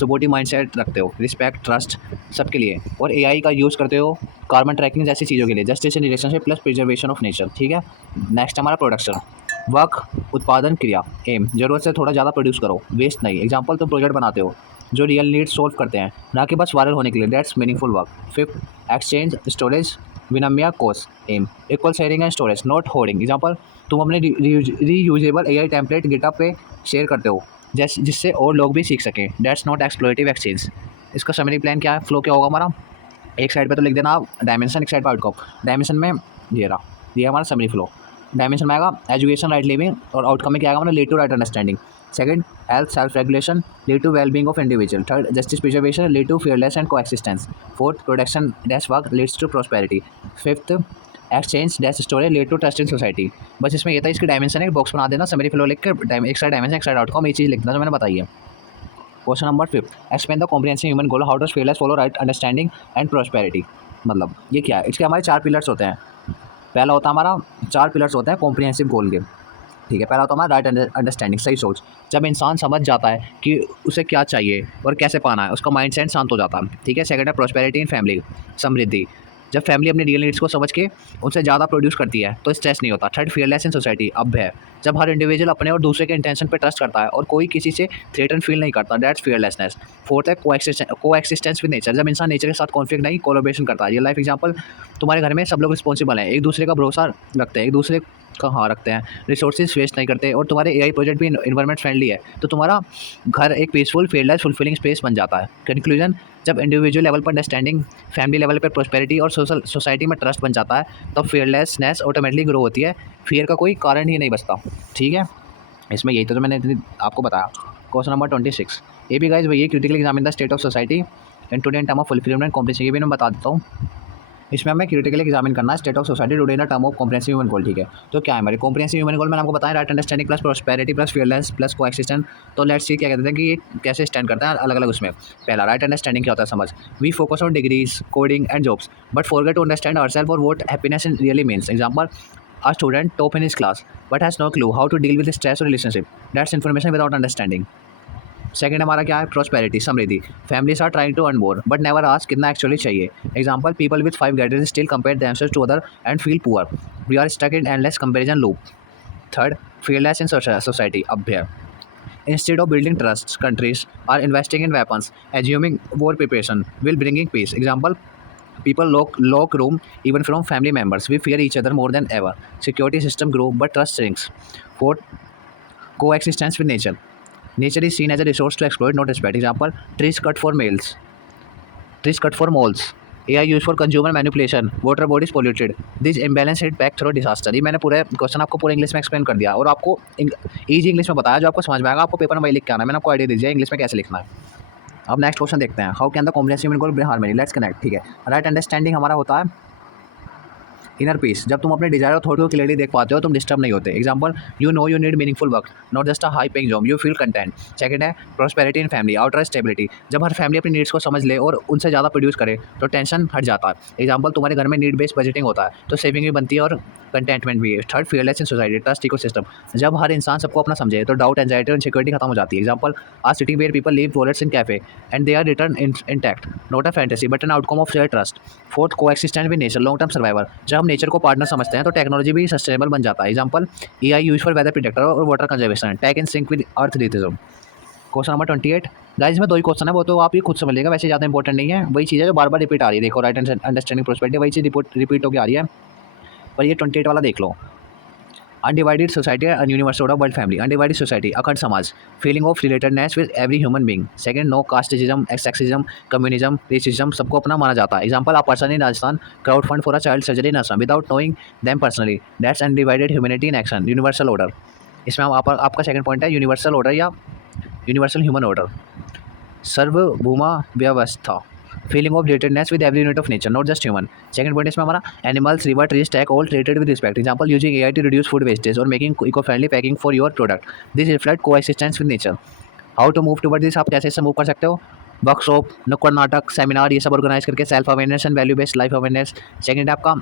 सपोर्टिव माइंडसेट रखते हो, रिस्पेक्ट ट्रस्ट सबके लिए, और एआई का यूज़ करते हो कार्बन ट्रैकिंग जैसी चीज़ों के लिए। Justice in relationship plus preservation of nature. ठीक है, नेक्स्ट हमारा प्रोडक्शन, वर्क, उत्पादन, क्रिया। एम, ज़रूरत से थोड़ा ज़्यादा प्रोड्यूस करो, वेस्ट नहीं। एग्जाम्पल, तुम प्रोजेक्ट बनाते हो जो रियल नीड सोल्व करते हैं, ना कि बस वायरल होने के लिए। That's meaningful work. Fifth, exchange, storage, विनम्य, कोर्स। Aim, equal sharing and storage, not hoarding. Example, तुम अपने रीयूजेबल एआई टेम्पलेट गिटहब पे शेयर करते हो जिससे और लोग भी सीख सकें। That's not exploitative exchange. इसका समरी प्लान क्या है, फ्लो क्या होगा हमारा, एक साइड पे तो लिख देना आप डायमेंशन, एक साइड पे आउटकम। डायमेंशन में ये हमारा समरी फ्लो। डायमेंशन में आएगा एजुकेशन, राइट लिविंग, और आउटकम में क्या आएगा हमारा, lead to right understanding. Second, health, self regulation, lead to well being of individual. Third, justice preservation, lead to fearless and coexistence. Fourth, production dash work leads to prosperity. Fifth, exchange dash storage lead to trust in society. बस इसमें ये था, इसकी dimension है, box बना देना, summary flow लिख कर एक साइड डायमेंशन, एक साइड आउटकम, ये चीज़ लिखना जो मैंने बताई है। Question number 5, explain the comprehensive human goal, how does fearless follow right understanding and prosperity. मतलब ये क्या है, इसके हमारे 4 पिलर्स होते हैं। पहला होता है हमारा, 4 पिलर्स होते हैं कॉम्प्रिहेंसिव गोल के। ठीक है, पहला होता है हमारा राइट अंडरस्टैंडिंग, सही सोच। जब इंसान समझ जाता है कि उसे क्या चाहिए और कैसे पाना है, उसका माइंडसेट शांत हो जाता है। ठीक है, सेकंड है प्रॉस्पेरिटी इन फैमिली, समृद्धि। जब फैमिली अपनी रियल नीड्स को समझ के उनसे ज़्यादा प्रोड्यूस करती है तो स्ट्रेस नहीं होता। थर्ड, fearless इन सोसाइटी, अभय। जब हर इंडिविजुअल अपने और दूसरे के इंटेंशन पे ट्रस्ट करता है और कोई किसी से थ्रेटन फील नहीं करता। That's fearlessness। फोर्थ है कोएक्सिस्टेंस विद नेचर, जब इंसान नेचर के साथ कॉन्फ्लिक्ट नहीं, कोलैबोरेशन करता है। रियल लाइफ एग्जांपल, तुम्हारे घर में सब लोग रिस्पॉन्सिबल हैं, एक दूसरे का भरोसा रखते हैं, एक दूसरे का हाँ रखते हैं, रिसोर्सेज वेस्ट नहीं करते, और तुम्हारे एआई प्रोजेक्ट भी इन्वायरमेंट फ्रेंडली है, तो तुम्हारा घर एक पीसफुल, fearless, फुलफिलिंग स्पेस बन जाता है। कंक्लूजन, जब इंडिविजुअल लेवल पर अंडरस्टैंडिंग, फैमिली लेवल पर प्रॉस्पेरिटी और सोसाइटी में ट्रस्ट बन जाता है, तो fearlessness ऑटोमेटिकली ग्रो होती है, फियर का कोई कारण ही नहीं बचता। ठीक है, इसमें यही तो मैंने आपको बताया। क्वेश्चन नंबर 26, ये भी गाइस वही है, critical examine the state of society and today in term of fulfilment comprehensive. ये भी मैं बता देता हूँ। इसमें हमें क्रिटिकली एग्जामिन करना है state of society today in the term of comprehensive human goal. ठीक है, तो क्या है हमारे कॉम्प्रिहेंसिव ह्यूमन गोल, मैंने आपको बताया right understanding plus prosperity plus fearless plus coexistence. तो लेट्स सी क्या कहते हैं कि ये कैसे स्टैंड करता है अलग अलग उसमें। पहला, राइट अंडरस्टैंडिंग क्या होता है, समझ। We focus on degrees, coding and jobs but forget to understand ourselves और what happiness really means. Example, a student top in his class but has no clue how to deal with stress or relationship. That's information without understanding. Second हमारा क्या है, prosperity, समृद्धि। Families are trying to earn more but never ask कितना actually चाहिए। Example, people with 5 gadgets still compare themselves to other and feel poor. We are stuck in endless comparison loop. Third, fearless in society, अभ्य। Instead of building trusts, countries are investing in weapons, assuming war preparation will bringing peace. Example, people lock room even from family members. We fear each other more than ever. Security system grow but trust shrinks. Fourth, coexistence with nature. Nature is seen as a resource to exploit, not respect. Example, trees cut for males, trees cut for moles. AI used for consumer manipulation. Water bodies polluted. This imbalance hit back through disaster. ये मैंने पूरे question आपको पूरे English में explain कर दिया और आपको ईजी इंग्लिश में बताया जो आपको समझ में आएगा। आपको पेपर में वही लिख के आना है, मैंने आपको आइडिया दीजिए इंग्लिश में कैसे लिखना है। अब नेक्स्ट क्वेश्चन देखते हैं, how can the comprehensive human goal bring harmony. Let's connect. ठीक है, राइट अंडरस्टैंडिंग हमारा होता है इनर पीस, जब तुम अपने डिजायर और थॉट को क्लियरली देख पाते हो तुम डिस्टर्ब नहीं होते। Example, you know you need meaningful work, not just a high paying job, you feel content. Second है prosperity in family, outer stability, जब हर फैमिली अपनी नीड्स को समझ ले और उनसे ज़्यादा प्रोड्यूस करे तो टेंशन हट जाता है। एग्जाम्पल, तुम्हारे घर में नीड बेस्ड बजटिंग होता है तो सेविंग भी बनती है और कंटेंटमेंट भी है। Third, fearless in society, trust ecosystem, जब हर इंसान सबको अपना समझे तो डाउट, एंजाइटी और इनसिक्योरिटी खत्म हो जाती है। Example, our city where people leave wallets in cafe and they are return intact, not a fantasy but an outcome of share trust. Fourth, coexistence with nature, long term survival, जब हम nature को partner समझते हैं तो technology भी sustainable बन जाता है। Example, AI use for weather predictor और water conservation, tech in sync with earth rhythms. Question number 28, guys में 2 ही क्वेश्चन है, वो तो आप ही खुद समझ लेगा, वैसे ज़्यादा इंपॉर्टेंट नहीं है, वही चीज़ है जो बार बार रिपीट आ रही है। देखो, राइट अंडरस्टैंडिंग प्रोस्पेक्टिव, वही चीज़ रिपीट होकर आ रही है, पर ये 28 वाला देख लो। Undivided society and universal of world family. Undivided society अखंड समाज, feeling of relatedness with every human being. Second, no casteism, sexism, communism, racism, सबको अपना माना जाता है। Example, a person in Rajasthan crowd fund for a child surgery in Assam without knowing them personally, that's undivided humanity in action. Universal order, इसमें आपका second point है universal order या universal human order. सर्वभूमा व्यवस्था, feeling of relatedness with every unit of nature, not just human. Second point इसमें हमारा animals, river, trees, tech all treated with respect. Example, using AI to reduce food wastage और making eco friendly packing for your product, this reflect coexistence with nature. How to move toward this, आप कैसे इससे move कर सकते हो? Workshop, नुक्कड़ नाटक, seminar, ये सब ऑर्गेनाइज करके self awareness and value based life awareness. Second है आपका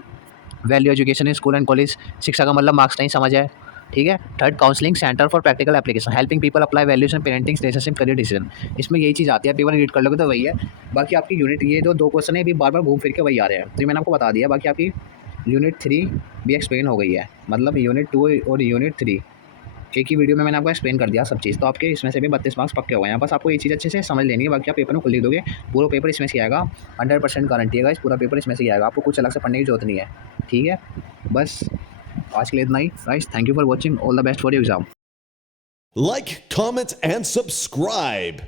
value education in school and college, शिक्षा का मतलब मार्क्स नहीं समझ है, ठीक है। Third, counselling centre for practical application, helping people apply values in parenting, relationship, career decision. इसमें यही चीज़ आती है, पेपर रीड कर लोगे तो वही है। बाकी आपकी यूनिट, ये जो 2 क्वेश्चन है, अभी बार बार घूम फिर के वही आ रहे हैं, तो ये मैंने आपको बता दिया। बाकी आपकी यूनिट 3 भी एक्सप्लेन हो गई है, मतलब यूनिट 2 और यूनिट 3 एक ही वीडियो में मैंने आपको एक्सप्लेन कर दिया सब चीज़। तो आपके इसमें से भी 32 मार्क्स पक्के हुए हैं। बस आपको ये चीज़ अच्छे से समझ लेनी है, बाकी आप पेपर में खुद लिख दोगे। पूरा पेपर इसमें से आएगा, 100% गारंटी है गाइस, पूरा पेपर इसमें से आएगा, आपको कुछ अलग से पढ़ने की जरूरत नहीं है, ठीक है। बस आज के लिए इतना ही guys, thank you for watching, all the best for your exam. Like, comment, and subscribe.